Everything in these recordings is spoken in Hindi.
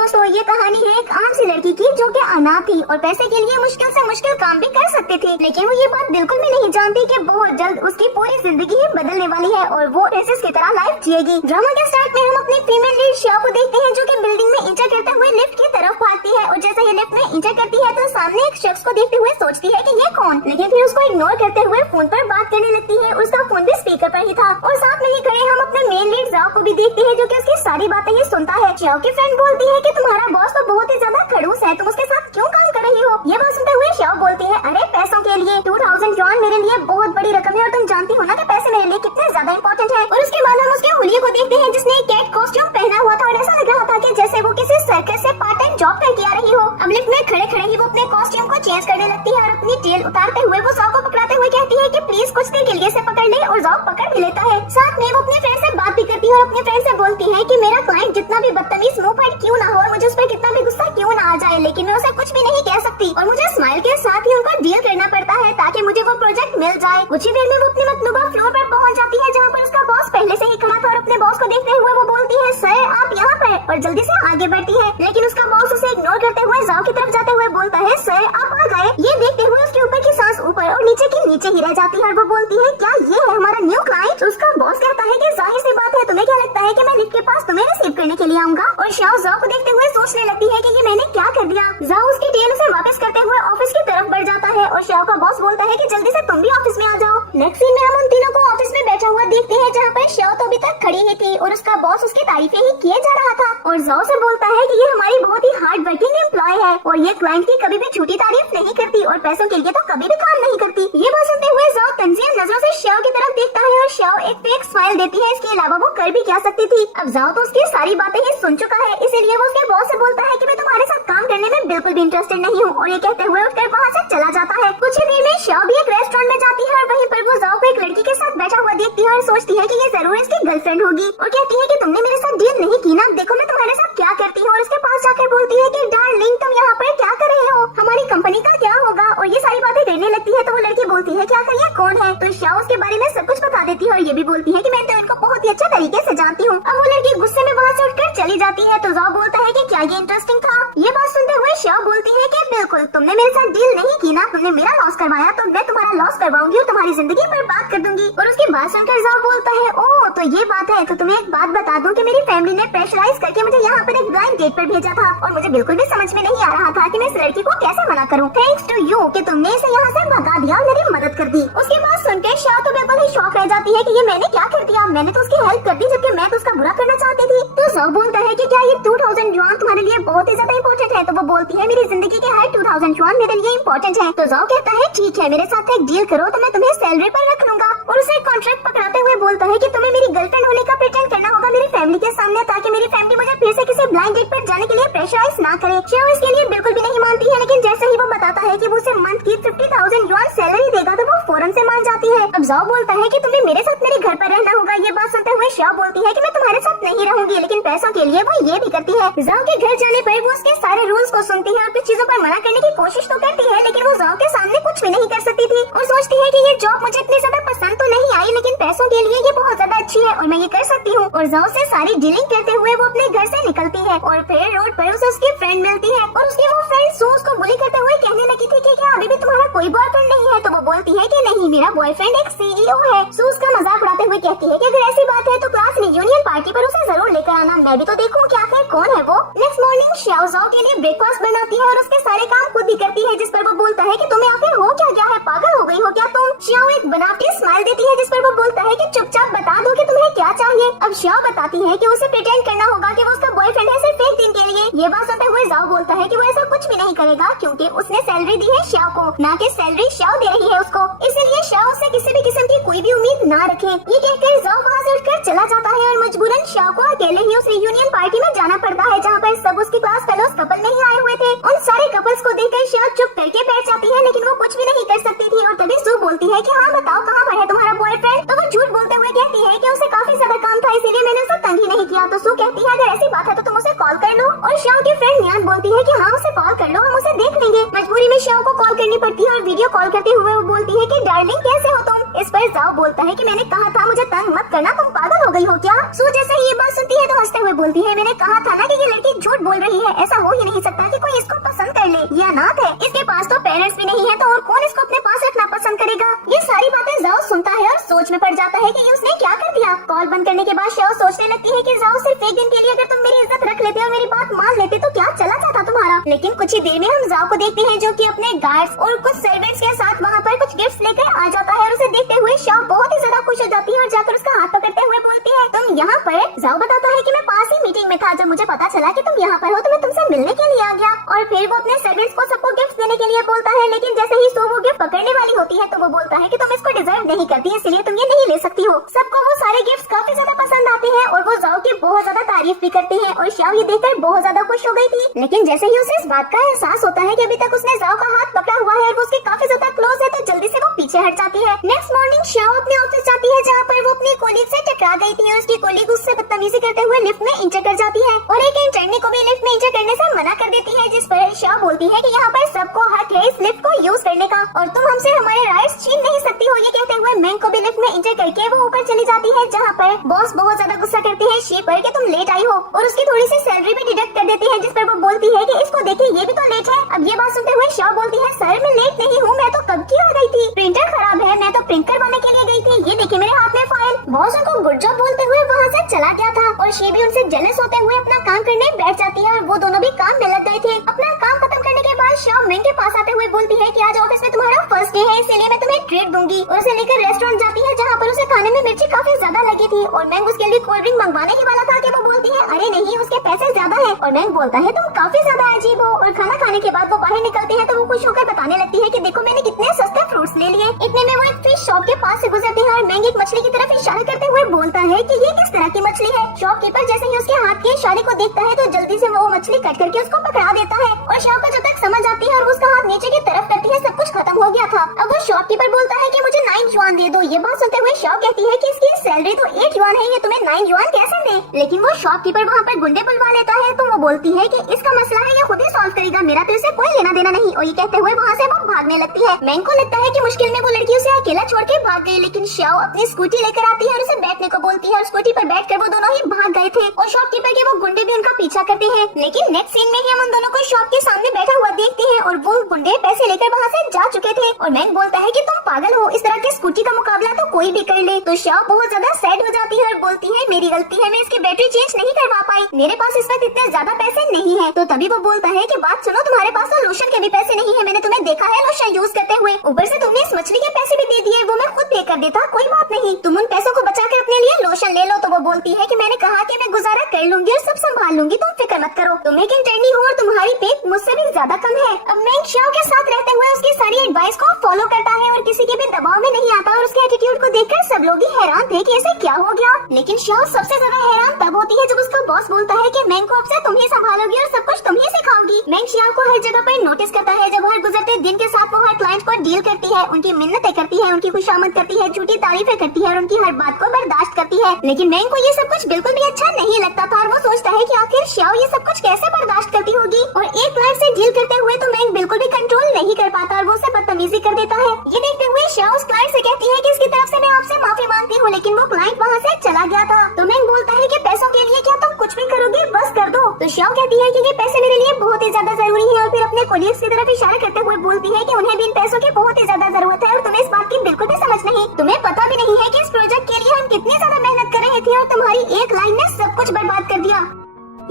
दोस्तों, ये कहानी है एक आम सी लड़की की जो कि अनाथ थी और पैसे के लिए मुश्किल से मुश्किल काम भी कर सकती थी, लेकिन वो ये बात बिल्कुल भी नहीं जानती कि बहुत जल्द उसकी पूरी जिंदगी ही बदलने वाली है और वो प्रिंसेस की तरह लाइफ जिएगी। ड्रामा के स्टार्ट में हम अपनी फीमेल लीड श्या को देखते हैं जो कि बिल्डिंग में इंटर करते हुए लिफ्ट की तरफ भागती है और जैसे ये लिफ्ट में इंटर करती है तो सामने एक शख्स को देखते हुए सोचती है कि ये कौन, लेकिन फिर उसको इग्नोर करते हुए फोन पर बात करने लगती है। उसका फोन भी स्पीकर पर ही था और साथ में ही खड़े हम अपने मेन लीड जाओ को भी देखते हैं जो कि उसकी सारी बातें ही सुनता है। श्या की फ्रेंड बोलती है कि तुम्हारा बॉस तो बहुत ही ज्यादा खड़ूस है, तुम उसके साथ क्यों काम कर रही हो। ये बात सुनते हुए श्या बोलती है, अरे पैसों के लिए 2000 yuan मेरे लिए बहुत बड़ी रकम है और तुम जानती हो ना कि पैसे मेरे लिए कितने ज्यादा इम्पोर्टेंट है। और उसके बाद हम उसके हुलिये को देखते हैं जिसने एक कैट कॉस्ट्यूम पहना हुआ था और ऐसा लग रहा था कि जैसे वो किसी सर्कस से पार्ट टाइम जॉब करके आ रही हो। अब लिफ्ट में खड़े खड़े ही वो अपने कॉस्ट्यूम को चेंज करने लगती है और अपनी टेल उतारते हुए वो जाओ को पकड़ाते हुए कहती है कि प्लीज कुछ देर के लिए इसे पकड़ ले, और जाओ पकड़ भी लेता है। साथ में वो अपने फ्रेंड से बात भी करती है और अपने फ्रेंड से बोलती है कि मेरा क्लाइंट जितना भी बदतमीज मुंह फाड़ क्यों ना हो और मुझे उस पर कितना भी गुस्सा क्यों ना आ जाए, लेकिन मैं उसे कुछ भी नहीं कह सकती और मुझे स्माइल के साथ ही उनको डील करना पड़ता है ताकि मुझे वो प्रोजेक्ट मिल जाए। कुछ ही देर में वो अपनी मतलूबा फ्लोर पर पहुंच जाती है जहां पर उसका बॉस पहले से ही खड़ा था और अपने बॉस को देखते हुए वो बोलती है, सर आप यहाँ पर, और जल्दी से आगे बढ़ती है। लेकिन उसका बॉस उसे इग्नोर करते हुए जाओ की तरफ जाते हुए बोलता है, सर आप आ गए। ये देखते हुए उसके ऊपर की सांस ऊपर और नीचे की नीचे ही रह जाती है और वो बोलती है, क्या ये है हमारा न्यू क्लाइंट। उसका बॉस कहता है कि जाहिर सी बात है, तुम्हें क्या लगता है कि मैं लिफ्ट के पास तुम्हें रिसीव करने के लिए आऊंगा। और श्या जाओ को देखते हुए सोचने लगती है कि ये मैंने क्या कर दिया। जाओ उसकी टेल उसे वापस करते हुए ऑफिस की तरफ बढ़ जाता है और श्या का बॉस बोलता है कि जल्दी से तुम भी ऑफिस में आ जाओ। नेक्स्ट सीन में हम उन तीनों को ऑफिस में बैठा हुआ देखते हैं जहाँ पर श्या तो अभी तक खड़ी ही थी और उसका बॉस उसकी तारीफें ही किए जा रहा था और जाओ से बोलता है कि ये हमारी बहुत ही हार्ड वर्किंग एम्प्लॉय है और ये क्लाइंट की कभी भी झूठी तारीफ नहीं करती और पैसों के लिए तो कभी भी काम नहीं करती। ये बात सुनते हुए जाओ तंजीम नजरों से श्या की तरफ देखता है और श्या एक फेक स्माइल देती है, इसके अलावा वो कर भी क्या सकती थी। अब जाओ तो उसकी सारी बातें ही सुन चुका है, इसीलिए वो उसके बॉस से बोलता है कि मैं तुम्हारे साथ काम करने में बिल्कुल भी इंटरेस्टेड नहीं हूँ और ये कहते हुए उठकर वहाँ से चला जाता है। कुछ ही देर में श्या भी एक रेस्टोरेंट में जाती है और वहीं पर वो जाओ को एक लड़की के साथ बैठा हुआ देखती है और सोचती है कि ये जरूर इसकी गर्लफ्रेंड होगी और कहती है कि तुमने मेरे साथ डील नहीं की ना, देखो मैं तुम्हारे साथ क्या करती हूँ। और उसके पास जाकर बोलती है कि डार्लिंग तुम यहाँ पर क्या कर रहे हो, हमारी कंपनी का क्या होगा। और ये सारी बातें करने लगती है तो वो लड़की बोलती है कि आखिर ये कौन है। तो श्या उसके बारे में सब कुछ बता देती है और ये भी बोलती है कि मैं तो इनको बहुत ही अच्छे तरीके से जानती हूँ। अब वो लड़की गुस्से में वहाँ से उठकर चली जाती है तो जाओ बोलता है कि क्या ये इंटरेस्टिंग था। ये बात सुनते हुए श्या बोलती है कि बिल्कुल, तुमने मेरे साथ डील नहीं की ना, तुमने मेरा लॉस करवाया तो मैं तुम्हारा लॉस करवाऊंगी और तुम्हारी जिंदगी बर्बाद कर दूंगी। और उसकी बात सुनकर जाओ बोलता है, ओह तो ये बात है, तो तुम्हें एक बात बता दूं कि मेरी फैमिली ने प्रेशराइज करके मुझे यहाँ पर एक ब्लाइंड डेट पर भेजा था और मुझे बिल्कुल भी समझ में नहीं आ रहा था कि मैं इस लड़की को कैसे मना करूँ। थैंक्स टू यू कि तुमने इसे यहाँ से भगा दिया और मेरी मदद कर दी। उसकी बात सुनकर श्या तो बिल्कुल ही शॉक रह जाती है कि ये मैंने क्या कर दिया, मैंने तो उसकी हेल्प कर दी जबकि मैं तो उसका बुरा करना चाहती थी। तो जाओ बोलता है कि क्या ये 2000 yuan तुम्हारे लिए बहुत ही ज्यादा इम्पोर्टेंट है। तो वो बोलती है, मेरी जिंदगी के हर 2000 yuan मेरे लिए इम्पोर्टेंट है। तो जाओ कहता है, ठीक है मेरे साथ एक डील करो तो मैं तुम्हें सैलरी पर रख लूंगा। और उसे एक कॉन्ट्रैक्ट पकड़ाते हुए बोलता है कि तुम्हें मेरी गर्लफ्रेंड होने का प्रिटेंड करना होगा मेरी फैमिली के सामने ताकि मेरी फैमिली मुझे फिर से किसी ब्लाइंड डेट पर जाने के लिए प्रेशराइज ना करे। श्या इसके लिए बिल्कुल भी नहीं मानती है, लेकिन जैसे ही वो बताता है कि वो उसे मंथ की 50,000 yuan सैलरी देगा तो वो फौरन से मान जाती है। अब जाओ बोलता है कि तुम्हें मेरे साथ मेरे घर पर रहना होगा। ये बात सुनते हुए श्या बोलती है कि मैं तुम्हारे साथ नहीं रहूंगी, लेकिन पैसों के लिए वो ये भी करती है। जाओ के घर जाने पर वो उसके सारे रूल्स को सुनती है और कुछ चीजों पर मना करने की कोशिश तो करती है, लेकिन वो जाओ के सामने कुछ भी नहीं कर सकती थी और सोचती है कि ये जॉब मुझे इतनी ज्यादा पसंद तो नहीं आई, लेकिन पैसों के लिए ये बहुत ज्यादा अच्छी है और मैं ये कर सकती हूँ। और जाओ से सारी डीलिंग करते हुए वो अपने घर से निकलती है और फिर रोड पर उसे उसकी फ्रेंड मिलती है और उसकी वो फ्रेंड सू उसको बुली करते हुए कहने लगी थी कि क्या अभी भी तुम्हारा कोई बॉयफ्रेंड नहीं है। तो वो बोलती है कि नहीं, मेरा बॉयफ्रेंड एक CEO है। सू उसका मजाक उड़ाते हुए कहती है कि अगर ऐसी बात है तो क्लास रियूनियन पार्टी पर उसे जरूर लेकर आना, मैं भी तो देखूं कि आखिर कौन है वो। नेक्स्ट मॉर्निंग श्या जाओ के लिए ब्रेकफास्ट बनाती है और उसके सारे काम खुद ही करती है, जिस पर वो बोलता है कि तुम्हें आखिर हो क्या गया है, पागल हो गई हो क्या तुम। श्या एक बनावटी स्माइल देती है जिस पर वो बोलता है कि चुपचाप बता दो कि तुम्हें क्या चाहिए। अब श्या बताती है कि उसे प्रिटेंड करना होगा कि वो उसका बॉयफ्रेंड है सिर्फ एक दिन के लिए। ये बात सुनते हुए जाओ बोलता है कि वो ऐसा कुछ भी नहीं करेगा क्योंकि उसने सैलरी दी है श्या को, ना कि सैलरी श्या दे रही है उसको, इसलिए श्या उससे किसी भी किस्म की कोई भी उम्मीद ना रखे। ये कहकर जाओ वहाँ से उठकर चला जाता है और मजबूरन श्या को अकेले ही उस रियूनियन पार्टी में जाना पड़ता है जहाँ पर सब उसकी क्लास फेलोज कपल नहीं आए हुए थे। उन सारे कपल्स को देखकर श्या चुप करके बैठ जाती है, लेकिन वो कुछ भी नहीं कर सकती थी। और तभी सू बोलती है कि हाँ बताओ कहाँ पर है तुम्हारा बॉयफ्रेंड। तो वो झूठ बोलते हुए कहती है कि उसे काफी ज्यादा काम था इसीलिए मैंने उसे तंग ही नहीं किया। तो सू कहती है अगर ऐसी बात है तो तुम उसे कॉल कर लो। और श्या की फ्रेंड नियान बोलती है कि हाँ उसे कॉल कर लो, हम उसे देख लेंगे। मजबूरी में श्या को कॉल करनी पड़ती है और वीडियो कॉल करते हुए वो बोलती है कि डार्लिंग कैसे हो तुम। इस पर जाओ बोलता है कि मैंने कहा था मुझे तंग मत करना, तुम पागल हो गई हो क्या। सू जैसे ही ये बात सुनती है तो हंसते हुए बोलती है मैंने कहा था ना कि ये लड़की झूठ बात बोल रही है, ऐसा हो ही नहीं सकता कि कोई इसको पसंद कर ले। ये अनाथ है, इसके पास तो पेरेंट्स भी नहीं है, तो और कौन इसको अपने पास रखना पसंद करेगा। ये सारी बातें जाओ सुनता है और सोच में पड़ जाता है कि ये उसने क्या कर दिया। कॉल बंद करने के बाद शाओ सोचने लगती है कि जाओ सिर्फ एक दिन के लिए अगर तुम मेरी इज्जत रख लेते और मेरी बात मान लेते तो क्या चला जाता तुम्हारा। लेकिन कुछ ही देर में हम जाओ को देखते हैं जो कि अपने गार्ड्स और कुछ सर्वेंट्स के साथ वहाँ पर कुछ गिफ्ट्स लेकर आ जाता है और उसे देखते हुए शाओ बहुत ही ज्यादा खुश हो जाती है और जाकर उसका हाथ पकड़ते हुए बोलती है तुम यहाँ पर। जाओ बताता है कि मैं पास ही मीटिंग में था, जब मुझे पता चला कि तुम यहाँ पर हो तो मैं तुमसे मिलने के लिए आ गया। और फिर वो अपने सर्वेंट्स को सबको गिफ्ट देने के लिए बोलता है, लेकिन जैसे ही सो वो गिफ्ट पकड़ने वाली होती है तो वो बोलता है कि तुम इसको डिजर्व नहीं करती, इसलिए तुम ये नहीं ले सकती हो। सबको वो सारे गिफ्ट काफी ज्यादा पसंद आते हैं और वो जाओ की बहुत ज्यादा तारीफ भी करते हैं और शाओ ये देखकर बहुत ज्यादा खुश हो गई थी। लेकिन जैसे ही उसे इस बात का एहसास होता है कि अभी तक उसने जाओ का हाथ पकड़ा हुआ है और वो उसके काफी ज्यादा क्लोज है, तो जल्दी से वो पीछे हट जाती है। नेक्स्ट मॉर्निंग शाओ अपने ऑफिस जाती है जहाँ पर वो अपनी कोलीग से टकरा गई थी और उसकी कोलीग उससे बदतमीजी करते हुए लिफ्ट में इंटर कर जाती है और एक इंटर्नी को भी लिफ्ट में इंटर करने से मना कर देती है, जिस पर शाओ बोलती है कि यहाँ पर सबको हक है इस लिफ्ट को यूज करने का और तुम हमसे हमारे राइट्स छीन नहीं सकती हो। ये कहते हुए मैंग को भी लिफ्ट में इंटर करके वो ऊपर चली जाती है, जहाँ पर बॉस बहुत ज्यादा गुस्सा करती है शी पर कि तुम लेट आई हो और उसकी थोड़ी सी सैलरी भी डिडक्ट कर देती है, जिस पर वो बोलती है कि इसको देखिए ये भी तो लेट है। अब ये बात सुनते हुए शाओ बोलती है सर मैं लेट नहीं हूँ, मैं तो कब की आ गई थी, प्रिंटर खराब है, मैं तो प्रिंट करवाने के लिए गई थी, ये देखिए मेरे हाथ में फाइल। बॉस उनको गुड जॉब बोलते हुए वहाँ से चला गया था और शी भी उनसे जेलस होते हुए अपना काम करने बैठ जाती है और वो दोनों भी काम में लग गए थे। अपना काम खत्म करने के बाद शाओ मैंग के पास आते हुए बोलती है कि आज ऑफिस में तुम्हारा फर्स्ट डे है, इसलिए मैं तुम्हें ट्रीट दूंगी और उसे लेकर रेस्टोरेंट जाती है जहाँ पर उसे खाने में मिर्ची काफी ज्यादा लगी थी और मैंग उसके लिए कोल्ड ड्रिंक मंगवाने ही वाला था कि वो बोलती है अरे नहीं उसके पैसे ज्यादा है और मैंग बोलता है तुम काफी ज्यादा अजीब हो। और खाना खाने के बाद वो बाहर निकलते हैं तो वो खुश होकर बताने लगती है कि देखो मैंने कितने सस्ते फ्रूट्स ले लिए। इतने में वो एक फिश शॉप के पास से गुजरते हैं और मैंग एक मछली की तरफ इशारा करते हुए बोलता है कि ये किस तरह की मछली है। शॉपकीपर जैसे ही उसके हाथ के इशारे को देखता है तो जल्दी से वो मछली कट करके उसको पकड़ा देता है और शाओ को जब तक समझ आती है और उसका हाथ नीचे की तरफ करती है सब कुछ खत्म हो गया था। अब वो शॉपकीपर बोलता है कि मुझे 9 युआन दे दो। ये बात सुनते हुए शाओ कहती है कि इसकी सैलरी तो 8 युआन है, ये तुम्हें 9 युआन कैसे दे। लेकिन वो शॉपकीपर वहाँ पर गुंडे बुलवा लेता है तो वो बोलती है कि इसका मसला है ये खुद ही सॉल्व करेगा, मेरा तो इसे कोई लेना देना नहीं। और ये कहते हुए वहाँ से वो भागने लगती है। मैंग को लगता है कि मुश्किल में वो लड़की उसे अकेला छोड़ के भाग गई, लेकिन शाओ अपनी स्कूटी लेकर आती है और उसे बैठने को बोलती है और स्कूटी पर बैठकर वो दोनों ही भाग गए थे और शॉपकीपर के वो गुंडे भी उनका पीछा करते हैं। लेकिन नेक्स्ट सीन में ही हम उन दोनों को शॉप के सामने बैठा हुआ देखते हैं और वो गुंडे पैसे लेकर वहाँ से जा चुके थे और मैंग बोलता है कि तुम पागल हो, इस तरह की स्कूटी का मुकाबला तो कोई भी कर ले। तो शाओ बहुत ज्यादा सैड हो जाती है और बोलती है मेरी गलती है, मैं इसकी बैटरी चेंज नहीं करवा पाई, मेरे पास इस वक्त इतने ज्यादा पैसे नहीं है। तो तभी वो बोलता है कि बात सुनो, तुम्हारे पास तो लोशन के भी पैसे नहीं है, मैंने तुम्हें देखा है लोशन यूज करते हुए, ऊपर से तुमने इस मछली के पैसे भी दे दिए, वो मैं खुद पे कर देता, कोई बात नहीं, तुम उन पैसों को बचा कर अपने लिए लोशन ले लो। तो वो बोलती है कि मैंने कहा कि मैं गुजारा कर लूंगी और सब संभाल लूंगी, तुम फिक्र मत करो, तुम एक इंटर्नी हो और तुम्हारी पे मुझसे भी ज्यादा कम है। अब मैंग शाओ के साथ रहते हुए उसकी सारी एडवाइस को फॉलो करता है और किसी के भी दबाव में नहीं आता और उसके एटीट्यूड को देखकर सब लोग ही हैरान थे कि ऐसे क्या हो गया। लेकिन शाओ सबसे ज्यादा हैरान तब होती है जब उसका बॉस बोलता है कि मैंग को अब से तुम ही संभालोगी और सब कुछ तुम ही सिखाओगी। मैंग शाओ को हर जगह पर नोटिस करता है, जब हर गुजरते दिन के साथ वो हर क्लाइंट को डील करती है, उनकी मिन्नतें करती है, उनकी खुशामद करती है, झूठी तारीफें करती है और उनकी हर बात को बर्दाश्त करती है। लेकिन मैंग को ये सब कुछ बिल्कुल भी अच्छा नहीं लगता था और वो सोचता है कि आखिर शाओ ये सब कुछ कैसे बर्दाश्त करती होगी। और एक क्लाइंट से डील करते हुए तो मैंग बिल्कुल भी कंट्रोल नहीं कर पाता और वो उसे बदतमीजी कर देता है। ये देखते हुए शाओ उस क्लाइंट से कहती है कि इसकी तरफ से मैं आपसे माफी मांगती हूँ, लेकिन वो क्लाइंट वहाँ से चला गया था। तो मैंग बोलता है कि पैसों के लिए क्या तुम कुछ भी करोगे, बस कर दो। तो शाओ कहती है कि ये पैसे मेरे लिए बहुत ही ज्यादा जरूरी है और फिर अपने कोलीग्स की तरफ इशारा करते हुए बोलती है कि उन्हें भी इन पैसों की बहुत ही ज्यादा जरूरत है और तुम्हें इस बात की बिल्कुल भी समझ नहीं, तुम्हें पता भी नहीं है कि इस प्रोजेक्ट के लिए हम कितनी ज्यादा मेहनत कर रहे थे और तुम्हारी एक लाइन ने सब कुछ बर्बाद कर दिया।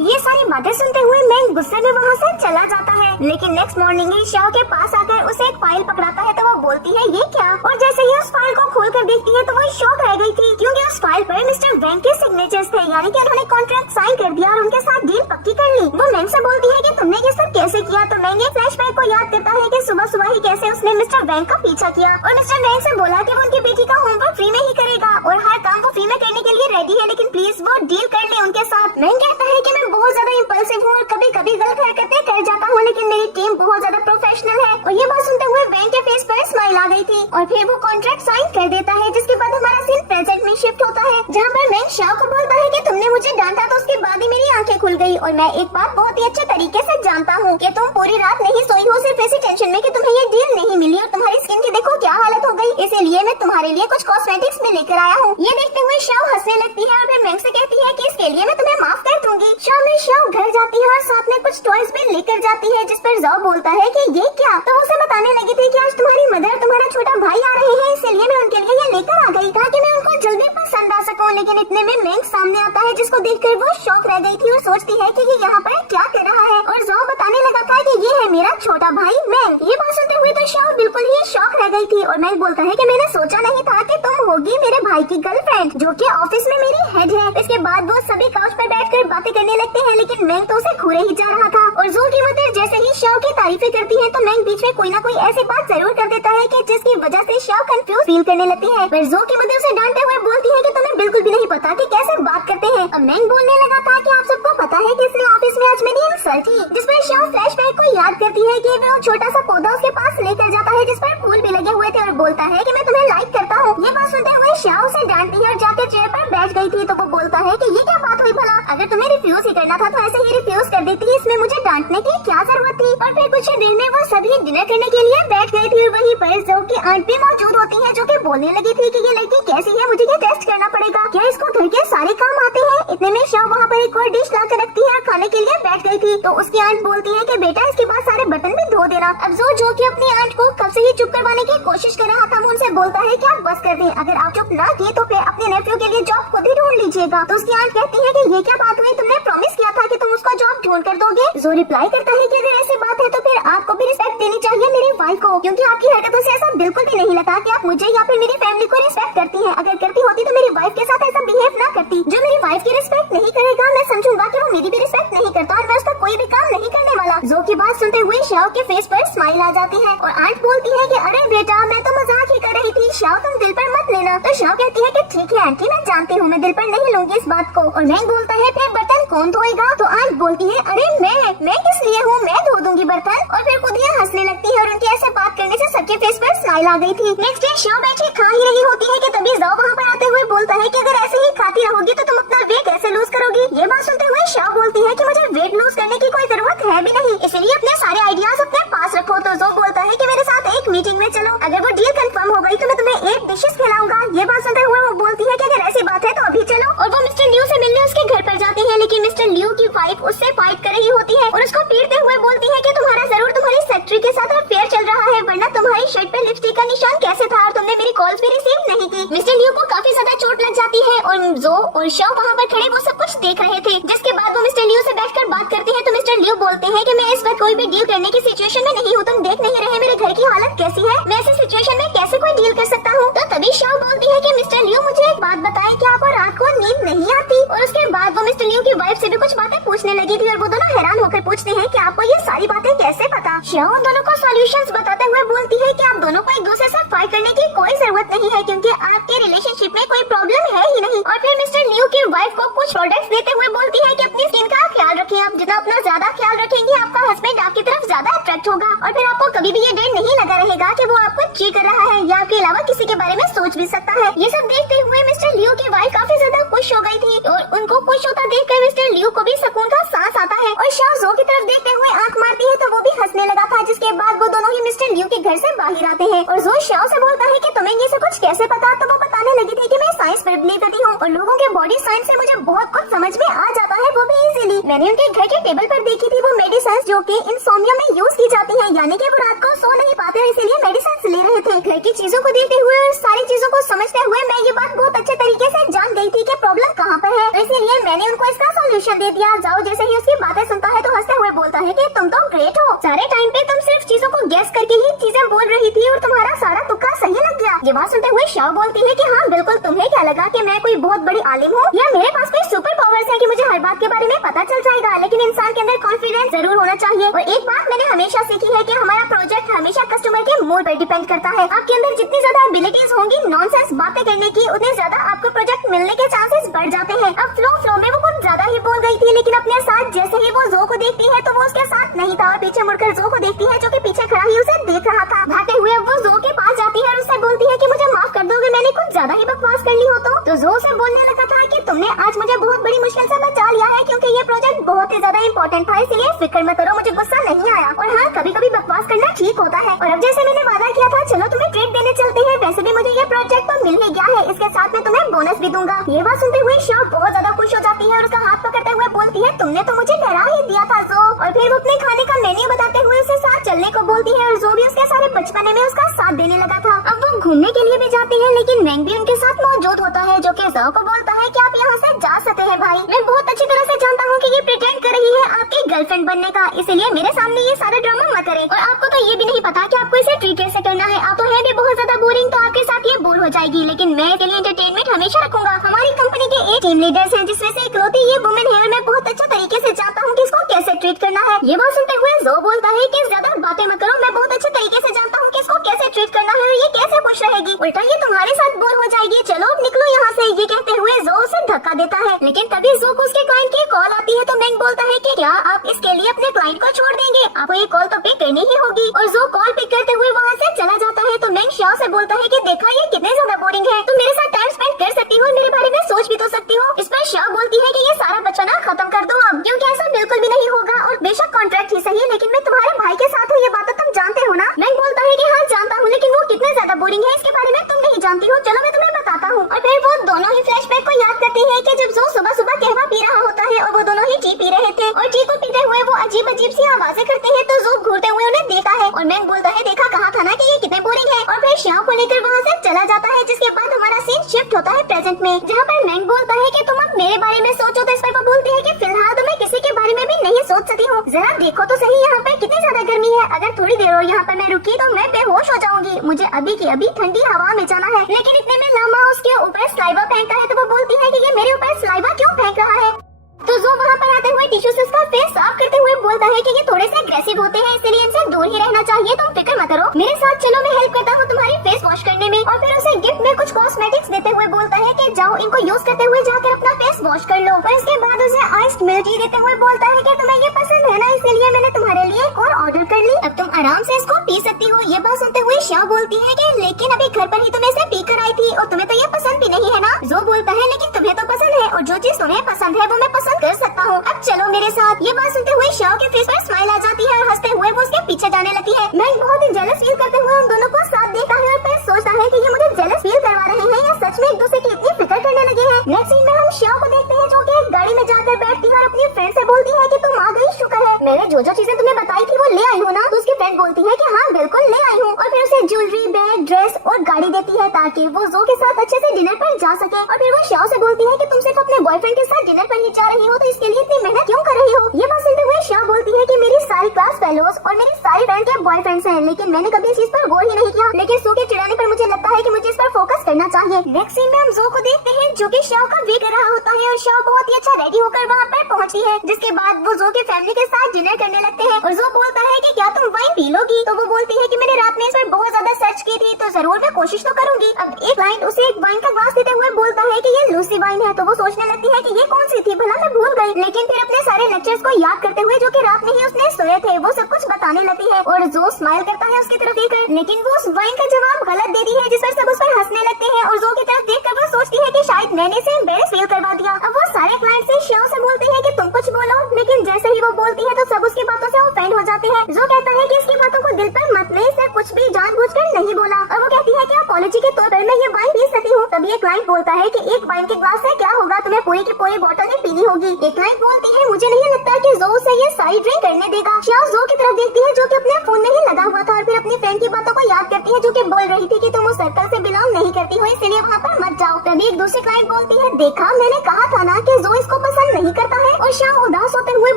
ये सारी बातें सुनते हुए मैंग गुस्से में वहाँ से चला जाता है। लेकिन नेक्स्ट मॉर्निंग ही शाओ के पास आकर उसे एक फाइल पकड़ाता है तो वो बोलती है ये क्या, और जैसे ही उस फाइल को खोल कर देखती है तो वो शॉक रह गई थी क्योंकि उस फाइल पर मिस्टर वैंग के सिग्नेचर्स थे, यानी कि उन्होंने कॉन्ट्रैक्ट साइन कर दिया और उनके साथ डील पक्की कर ली। वो मैंग से बोलती है कि तुमने ये सब कैसे किया। तो मैंग एक फ्लैशबैक को याद करता है कि सुबह सुबह ही कैसे उसने मिस्टर वैंग का पीछा किया और मिस्टर वैंग से बोला कि वो उनकी बेटी का होमवर्क फ्री में ही करेगा और हर काम को फ्री में करने के लिए रेडी है, लेकिन प्लीज वो डील कर ले उनके साथ। मैंग कहता है कि मैं बहुत ज्यादा इम्पल्सिव हूँ और कभी कभी गलत हरकतें कर जाता हूँ, लेकिन मेरी टीम बहुत ज्यादा प्रोफेशनल है। और ये बात सुनते हुए वैंग के फेस पर स्माइल आ गई थी और फिर वो कॉन्ट्रैक्ट साइन कर देता है, जिसके बाद हमारा सीन प्रेजेंट में शिफ्ट होता है जहाँ पर मैंग शाओ को बोलता है कि तुमने मुझे डांटा तो उसके बाद ही मेरी आंखें खुल गई और मैं एक बात बहुत ही अच्छे तरीके से जानता हूँ कि तुम पूरी रात नहीं सोई हो सिर्फ इसी टेंशन में कि तुम्हें ये डील नहीं मिली और तुम्हारी स्किन की देखो क्या हालत हो गई, इसीलिए मैं तुम्हारे लिए कुछ कॉस्मेटिक्स में लेकर आया हूँ। ये देखते हुए शाओ हंसने लगती है और फिर मैंग से कहती है कि इसके लिए मैं तुम्हें माफ कर दूंगी। शाम में शाओ घर जाती है और साथ कुछ टॉयज भी लेकर जाती है, जिस पर ज़ो बोलता है कि ये क्या। तो वो उसे बताने लगी थी कि आज तुम्हारी मदर तुम्हारा छोटा भाई आ रहे हैं, इसलिए मैं उनके लिए ये लेकर आ गई ताकि मैं उनको जल्दी पसंद आ सकूं। लेकिन इतने में मैंग सामने आता है, जिसको देखकर वो शॉक रह गई थी और सोचती है कि ये यहाँ पर क्या कर रहा है। और ज़ो बताने लगा था कि ये है मेरा छोटा भाई मैंग। ये बात सुनते हुए तो शाओ बिल्कुल ही शॉक रह गई थी और मैंग बोलता है कि मैंने सोचा नहीं था कि तुम होगी मेरे भाई की गर्लफ्रेंड, जो कि ऑफिस में मेरी हेड है। इसके बाद वो सभी काउच पर बैठकर बातें करने लगते हैं, लेकिन मैंग तो उसे घूरे ही जा रहा था। और ज़ो की मदर जैसे ही शाओ की तारीफें करती है तो मैंग बीच में कोई ना कोई ऐसी बात जरूर कर देता है कि जिसकी वजह से शाओ कंफ्यूज फील करने लगती है। पर ज़ो की मदर उसे डांटते हुए बोलती है कि तुम्हें बिल्कुल भी नहीं पता कि कैसे बात करते हैं। अब मैंग बोलने लगा था कि आप सबको पता है कि इसने ऑफिस में आज मेरी इंसल्ट की, जिस पर शाओ फ्लैशबैक को याद करती है कि वो छोटा सा पौधा उसके पास लेकर जाता है जिस पर फूल भी लगे हुए थे और बोलता है कि मैं तुम्हें लाइक करता हूँ। ये बात सुनते हुए शाओ उसे डांटती है और जाकर चेयर पर बैठ गई थी। तो वो बोलता है कि ये क्या बात हुई भला, अगर तुम्हें रिफ्यूज ही करना था तो ऐसे ही रिफ्यूज कर देती, इसमें मुझे डांटने की क्या जरूरत थी। और फिर कुछ ही देर में वो सभी डिनर करने के लिए बैठ गए थे। वहीं पर ज़ो की आंट भी मौजूद होती है, जो कि बोलने लगी थी कि ये लड़की कैसी है, मुझे ये टेस्ट करना पड़ेगा, क्या इसको घर के सारे काम आते हैं। इतने में शाओ वहाँ पर एक और डिश ला कर रखती है और खाने के लिए बैठ गई थी। तो उसकी आंट बोलती है कि बेटा इसके बाद सारे बर्तन भी धो देना। अब ज़ो जो कि अपनी आंट को कब से ही चुप करवाने की कोशिश कर रहा था, वो उनसे बोलता है कि आप बस कर दें, अगर आप चुप ना किए तो फिर अपने नेफ्यू के लिए जॉब खुद ही ढूंढ लीजिएगा। तो उसकी आंट कहती है कि ये क्या बात हुई, तुमने प्रॉमिस किया था कि तुम उसका जॉब ढूंढ कर दोगे। ज़ो रिप्लाई करता है कि अगर ऐसी बात है तो फिर आपको भी रिस्पेक्ट देनी चाहिए मेरी वाइफ को, क्योंकि आपकी हरकतों से ऐसा बिल्कुल भी नहीं लगा कि आप मुझे या फिर मेरी फैमिली को रिस्पेक्ट करती है। अगर करती होती तो मेरी वाइफ के साथ ऐसा बिहेव ना करती। जो मेरी वाइफ की रिस्पेक्ट नहीं करेगा मैं समझूंगा कि वो मेरी भी रिस्पेक्ट नहीं करता और मैं उसका कोई भी काम नहीं करने वाला। ज़ो की बात सुनते हुए शाओ के फेस पर स्माइल आ जाती है और आंट बोलती है कि अरे बेटा मैं तो मजाक ही कर रही थी, शाओ तुम दिल पर मत लेना। तो शाओ कहती है कि ठीक है आंटी मैं जानती हूँ, मैं दिल पर नहीं लूंगी इस बात को। और मैंग बोलता है फिर बर्तन कौन धोएगा। तो आंट बोलती है अरे मैं किस लिए हूँ, मैं धो दूंगी बर्तन। और फिर खुद ही हंसने लगती है और उनके ऐसे बात करने से सबके फेस पर स्माइल आ गई थी। नेक्स्ट डे शाओ बैठी खा ही रही होती है कि तभी ज़ो वहाँ पर आते हुए बोलता है कि अगर ऐसे ही खाती रहोगी तो तुम अपना वेट कैसे लूज करोगी। ये बात सुनते हुए शाओ बोलती है कि मुझे वेट लूज करने की कोई जरूरत है भी नहीं, इसलिए अपने सारे आइडियाज अपने पास रखो। तो ज़ो बोलता है कि मेरे साथ एक मीटिंग में चलो, अगर वो डील कंफर्म हो गई तो मैं तुम्हें 8 डिशेस खिलाऊंगा। ये बात सुनते हुए वो बोलती है कि अगर ऐसी बात है तो अभी चलो। और वो मिस्टर लियू से मिलने उसके घर पर जाते हैं, लेकिन मिस्टर लियू की वाइफ उससे फाइट कर रही होती है और उसको पीटते हुए बोलती है कि तुम्हारा जरूर तुम्हारी सेक्रेटरी के साथ अफेयर चल रहा है, वरना तुम्हारी शर्ट पे लिपस्टिक का निशान कैसे था और तुमने मेरी कॉल्स भी रिसीव नहीं की। मिस्टर लियू को काफी ज्यादा चोट लग जाती है और ज़ो और शाओ वहाँ पर खड़े वो सब कुछ देख रहे थे। जिसके बाद वो मिस्टर लियू से बैठकर बात करते हैं तो मिस्टर लियू बोलते हैं कि मैं इस वक्त कोई भी डील करने की सिचुएशन में नहीं हूँ, तुम देख नहीं रहे मेरे घर की हालत कैसी है, मैं ऐसी सिचुएशन में कैसे कोई डील कर सकता हूँ। तो तभी शाओ बोलती है कि मिस्टर लियू मुझे एक बात बताएं कि आपको रात को नींद नहीं आती। और उसके बाद वो मिस्टर लियू की वाइफ से भी कुछ बातें पूछने लगी थी और वो दोनों हैरान होकर पूछते हैं कि आपको ये सारी बातें कैसे पता। शाओ उन दोनों को सॉल्यूशंस बताते हुए बोलती है कि आप दोनों को एक दूसरे से फाइट करने की कोई जरूरत नहीं है, क्योंकि आपके रिलेशनशिप में कोई प्रॉब्लम है ही नहीं। और फिर मिस्टर लियू की वाइफ को कुछ प्रोडक्ट्स देते हुए बोलती है कि अपनी स्किन का ख्याल रखें, आप जितना अपना ज्यादा ख्याल रखेंगे आपका हस्बैंड आपकी तरफ ज्यादा अट्रैक्ट होगा और फिर आपको कभी भी ये डर नहीं लगा रहेगा कि वो आपको चीट कर रहा है या आपके अलावा किसी के बारे में सोच भी सकता है। ये सब देखते हुए मिस्टर लियू की वाइफ काफी ज्यादा खुश हो गई थी और उनको खुश होता देखकर मिस्टर लियू को भी सुकून का सांस आता है। और शाओ ज़ो की तरफ देखते हुए आंख मारती है तो वो भी हंसने लगा था। जिसके बाद वो दोनों ही मिस्टर लियू के घर से बाहर आते हैं और ज़ो शाओ से बोलता है कि तुम्हें ये सब कुछ कैसे पता। तो वो बताने लगी थी कि मैं साइंस पर बिलीव करती हूँ और लोगों के बॉडी साइंस से मुझे बहुत कुछ समझ में आ जाता है, वो भी इजीली। मैंने उनके घर के टेबल पर देखी थी वो मेडिसिन जो कि इंसोम्निया में यूज की जाती है, यानी कि वो रात को सो नहीं पाते इसीलिए मेडिसिन ले रहे थे। घर की चीजों को देखते हुए और सारी चीजों को समझते हुए मैं ये बात बहुत अच्छे तरीके से जान गई थी कि प्रॉब्लम कहाँ पर है, तो इसीलिए मैंने उनको इसका सॉल्यूशन दे दिया। जाओ जैसे ही उसकी बातें सुनता है तो हंसते हुए बोलता है कि तुम तो ग्रेट हो, सारे टाइम पे तुम सिर्फ चीजों को गेस करके ही चीजें बोल रही थी और तुम्हारा सारा तुक्का सही लग गया। ये बात सुनते हुए शाओ बोलती है कि हाँ बिल्कुल, तुम्हें क्या लगा कि मैं कोई बहुत बड़ी आलिम हूँ या मेरे पास कोई सुपर पावर्स है कि मुझे हर बात के बारे में पता चल जाएगा, लेकिन इंसान के अंदर कॉन्फिडेंस जरूर होना चाहिए। और एक बात मैंने हमेशा सीखी है कि हमारा प्रोजेक्ट हमेशा कस्टमर के मूड पर डिपेंड करता है। आपके अंदर जितनी ज्यादा एबिलिटीज होंगी नॉनसेंस बातें करने की, उतने ज्यादा आपको प्रोजेक्ट मिलने के चांसेस बढ़ जाते हैं। अब फ्लो में वो कुछ ज्यादा ही बोल गई थी, लेकिन अपने साथ जैसे ही वो ज़ो को देखती है तो वो उसके साथ नहीं था और पीछे मुड़कर ज़ो को देखती है जो कि पीछे खड़ा ही उसे देख रहा था। भागते हुए वो ज़ो के पास जाती है और उससे बोलती है कि मुझे माफ कर दोगे, मैंने कुछ ज्यादा ही बकवास कर ली हो। तो ज़ो से बोलने लगा था कि तुमने आज मुझे बहुत बड़ी मुश्किल से बचा लिया है, क्योंकि ये प्रोजेक्ट बहुत ही ज्यादा इंपॉर्टेंट था, इसलिए फिक्र मत करो, मुझे गुस्सा नहीं आया। और हाँ, कभी कभी बकवास करना ठीक होता है। और अब जैसे मैंने वादा किया था, चलो तुम्हें ट्रीट देने चलते हैं, वैसे भी मुझे ये प्रोजेक्ट तो मिल ही गया है, इसके साथ में तुम्हें बोनस भी दूंगा। ये बात सुनते हुए शाओ बहुत ज्यादा खुश हो जाती है और उसका हाथ पकड़ते हुए बोलती है तुमने तो मुझे डरा ही दिया था ज़ो। और फिर वो अपने खाने का मेन्यू बताते हुए उसे साथ चलने को बोलती है और जो भी उसके सारे बचपने में उसका साथ देने लगा था। अब वो घूमने के लिए भी जाते हैं लेकिन मैंग भी उनके साथ मौजूद होता है, जो कि ज़ो को बोलता है कि आप यहाँ से जा सकते हैं भाई। मैं बहुत अच्छी तरह से जानता हूँ कि ये प्रिटेंड कर रही है आपकी गर्लफ्रेंड बनने का, इसीलिए मेरे सामने ये सारा ड्रामा मत करें। और आपको तो ये भी नहीं पता कि आपको इसे ट्रीट कैसे करना है। आप तो है भी बहुत ज्यादा बोरिंग, तो आपके साथ ये बोर हो जाएगी, लेकिन मैं इसके लिए एंटरटेनमेंट हमेशा रखूंगा। हमारी कंपनी के 8 टीम लीडर्स हैं जिसमें से इकलौती ये वुमेन है और मैं बहुत अच्छा तरीके से जानता हूँ कि इसको कैसे ट्रीट करना है। ये बात सुनते हुए ज़ो बोलता है कि ज्यादा बातें मत करो, मैं बहुत अच्छे तरीके से जानता हूँ कि इसको कैसे ट्रीट करना है और ये कैसे खुश रहेगी, उल्टा ये तुम्हारे साथ बोर हो जाएगी, चलो अब निकलो यहाँ से। ये कहते हुए ज़ो उसे धक्का देता है, लेकिन तभी ज़ो को उसके क्लाइंट की कॉल आती है। तो मैंग बोलता है कि क्या आप इसके लिए अपने क्लाइंट को छोड़ देंगे, आपको ये कॉल तो पिक करनी ही होगी। और ज़ो कॉल पिक करते हुए वहाँ से चला जाता है। तो मैंग शाओ से बोलता है कि देखा ये कितने ज्यादा बोरिंग है, तुम मेरे साथ टाइम स्पेंड कर सकती हो और मेरे बारे में सोच भी तो सकती हो। इस पर शाओ बोलती है कि ये सारा बचपना खत्म कर दो अब, क्योंकि ऐसा बिल्कुल भी नहीं होगा और बेशक कॉन्ट्रैक्ट ही सही, लेकिन मैं तुम्हारे भाई के साथ हूँ, ये बात तो तुम जानते हो ना। मैंग बोलता है कि हाँ जानता हूँ, लेकिन वो कितने ज्यादा बोरिंग है इसके बारे में तुम नहीं जानती हो, चलो मैं तुम्हें बताता हूँ। और फिर वो दोनों ही फ्लैशबैक को याद करते हैं कि जब ज़ो सुबह सुबह कहवा पी रहा होता है और वो दोनों ही टी पी रहे थे और टी को पीते हुए वो अजीब अजीब सी आवाजें करते हैं। तो ज़ो घूरते हुए उन्हें देखा है और मैंग बोलता है देखा कहा था ना कि ये कितने बोरिंग है, और फिर शाओ को लेकर वहाँ से चला जाता है। जिसके बाद हमारा सीन शिफ्ट होता है प्रेजेंट में, जहाँ पर मैंग बोलता है कि तुम अब मेरे बारे में सोचो। तो इस पर वो बोलती है कि फिलहाल तो मैं किसी के बारे में भी नहीं सोच सकती हूँ, जरा देखो तो सही यहाँ पर कितनी ज्यादा गर्मी है, अगर थोड़ी देर और यहाँ पर मैं रुकी तो मैं बेहोश हो जाऊंगी, मुझे अभी की अभी ठंडी हवा में जाना है। लेकिन इतने में लामा उसके ऊपर स्लाइवा फेंकता है। तो वो बोलती है कि ये मेरे ऊपर स्लाइवा क्यों फेंक रहा है। तो ज़ो वहाँ पर आते हुए टिश्यू से उसका फेस साफ करते हुए बोलता है कि ये थोड़े से अग्रेसिव होते हैं, इसलिए इनसे दूर ही रहना चाहिए, तुम फिक्र मत करो, मेरे साथ चलो, मैं हेल्प करता हूँ तुम्हारी फेस वॉश करने में। और फिर उसे गिफ्ट में कुछ कॉस्मेटिक्स देते हुए बोलता है कि जाओ इनको यूज करते हुए जाकर अपना फेस वॉश कर लो। और इसके बाद उसे आइस्ड मिल्क टी देते हुए बोलता है कि तुम्हें ये पसंद है ना, इसलिए मैंने तुम्हारे लिए एक और ऑर्डर कर ली, अब तुम आराम से इसको पी सकती हो। ये बात सुनते हुए शाओ बोलती है कि लेकिन अभी घर पर ही तुम इसे पी कर आई थी और तुम्हें तो ये पसंद भी नहीं है ना। ज़ो बोलता है लेकिन तुम्हें तो पसंद है और जो चीज तुम्हें पसंद है वो मैं पसंद कर सकता हूँ, अब चलो मेरे साथ। ये बात सुनते हुए शाओ के फेस पर स्माइल आ जाती है और हंसते हुए वो उसके पीछे जाने लगती है। मैं बहुत ही जेलस फील करते हुए उन दोनों को साथ देखता है और फिर सोचता है कि ये मुझे जेलस फील करवा रहे हैं या सच में एक दूसरे की इतनी फिक्र करने लगे हैं। नेक्स्ट सीन में हम शाओ को देखते हैं जो कि एक गाड़ी में जाकर बैठती है और अपनी फ्रेंड से बोलती है कि तुम आ गई, शुक्र है, मैंने जो जो चीजें तुम्हें बताई थी वो ले आई हो ना। तो उसकी फ्रेंड बोलती है कि हाँ बिल्कुल ले आई हूँ, और फिर उसे ज्वेलरी, बैग, ड्रेस और गाड़ी देती है ताकि वो ज़ो के साथ अच्छे से डिनर पर जा सके। और फिर वो शाओ से बोलती है कि तुम सिर्फ अपने बॉयफ्रेंड के साथ डिनर पर ही जा रही हो, तो इसके लिए इतनी मेहनत क्यों कर रही हो। ये बात सुनते हुए शाओ बोलती है कि मेरी सारी क्लास फेलोज और मेरी सारी फ्रेंड के बॉयफ्रेंड्स हैं, लेकिन मैंने कभी इस चीज पर गौर ही नहीं किया, लेकिन ज़ो के चिढ़ाने पर मुझे लगता है कि मुझे इस पर फोकस करना चाहिए। नेक्स्ट सीन में हम ज़ो को देखते हैं जो कि शाओ का वेट कर रहा होता है और शाओ बहुत ही अच्छा रेडी होकर वहाँ पर पहुँचती है। जिसके बाद वो ज़ो के फैमिली के साथ डिनर करने लगते हैं और ज़ो बोलता है कि क्या तुम वाइन पी लोगी। तो वो बोलती है कि मैंने रात में इस पर बहुत ज्यादा सर्च की थी, तो जरूर मैं कोशिश तो करूंगी। अब एक क्लाइंट उसे एक वाइन का ग्लास देते हुए बोलता है कि ये लूसी वाइन है। तो वो सोचने लगती है कि ये कौन सी थी, भला मैं भूल गई। लेकिन फिर अपने सारे लेक्चर्स को याद करते हुए जो कि रात में ही उसने सोए थे वो सब कुछ बताने लगती है और ज़ो स्माइल करता है उसकी तरफ देखकर, लेकिन वो उस वाइन का जवाब गलत दे दी है, जिस पर सब उस पर हंसने लगते हैं और ज़ो की तरफ देखकर वो सोचती है कि शायद मैंने इसे एम्बैरेस फील करवा दिया। अब वो सारे क्लाइंट से शाओ से बोलते हैं कि तुम कुछ बोलो, लेकिन जैसे ही वो बोलती है तो सब उसकी बातों से ऑफेंड हो जाते हैं। ज़ो कहता है कि इसकी बातों को दिल पर मत ले, इसे कुछ भी जानबूझकर नहीं बोला। और वो कहती है कि अपॉलॉजी के तौर पर मैं ये वाइन पी सकती हूँ। तभी एक क्लाइंट बोलता है कि एक वाइन के ग्लास से क्या होगा, तुम्हें पूरी की पूरी बोतल ही पीनी होगी। एक क्लाइंट बोलती है मुझे नहीं लगता कि ज़ो से ये सारी ड्रिंक करने देगा। शाओ ज़ो की तरफ देखती है जो कि अपने फोन में ही लगा हुआ था और फिर अपनी फ्रेंड की बातों को याद करती है जो कि बोल रही थी कि तुम उस सर्कल से बिलोंग नहीं करती हो, इसलिए वहाँ पर मत जाओ। तभी एक दूसरी क्लाइंट बोलती है देखा मैंने कहा था ना कि ज़ो इसको पसंद नहीं करता है। और शाओ उदास होते हुए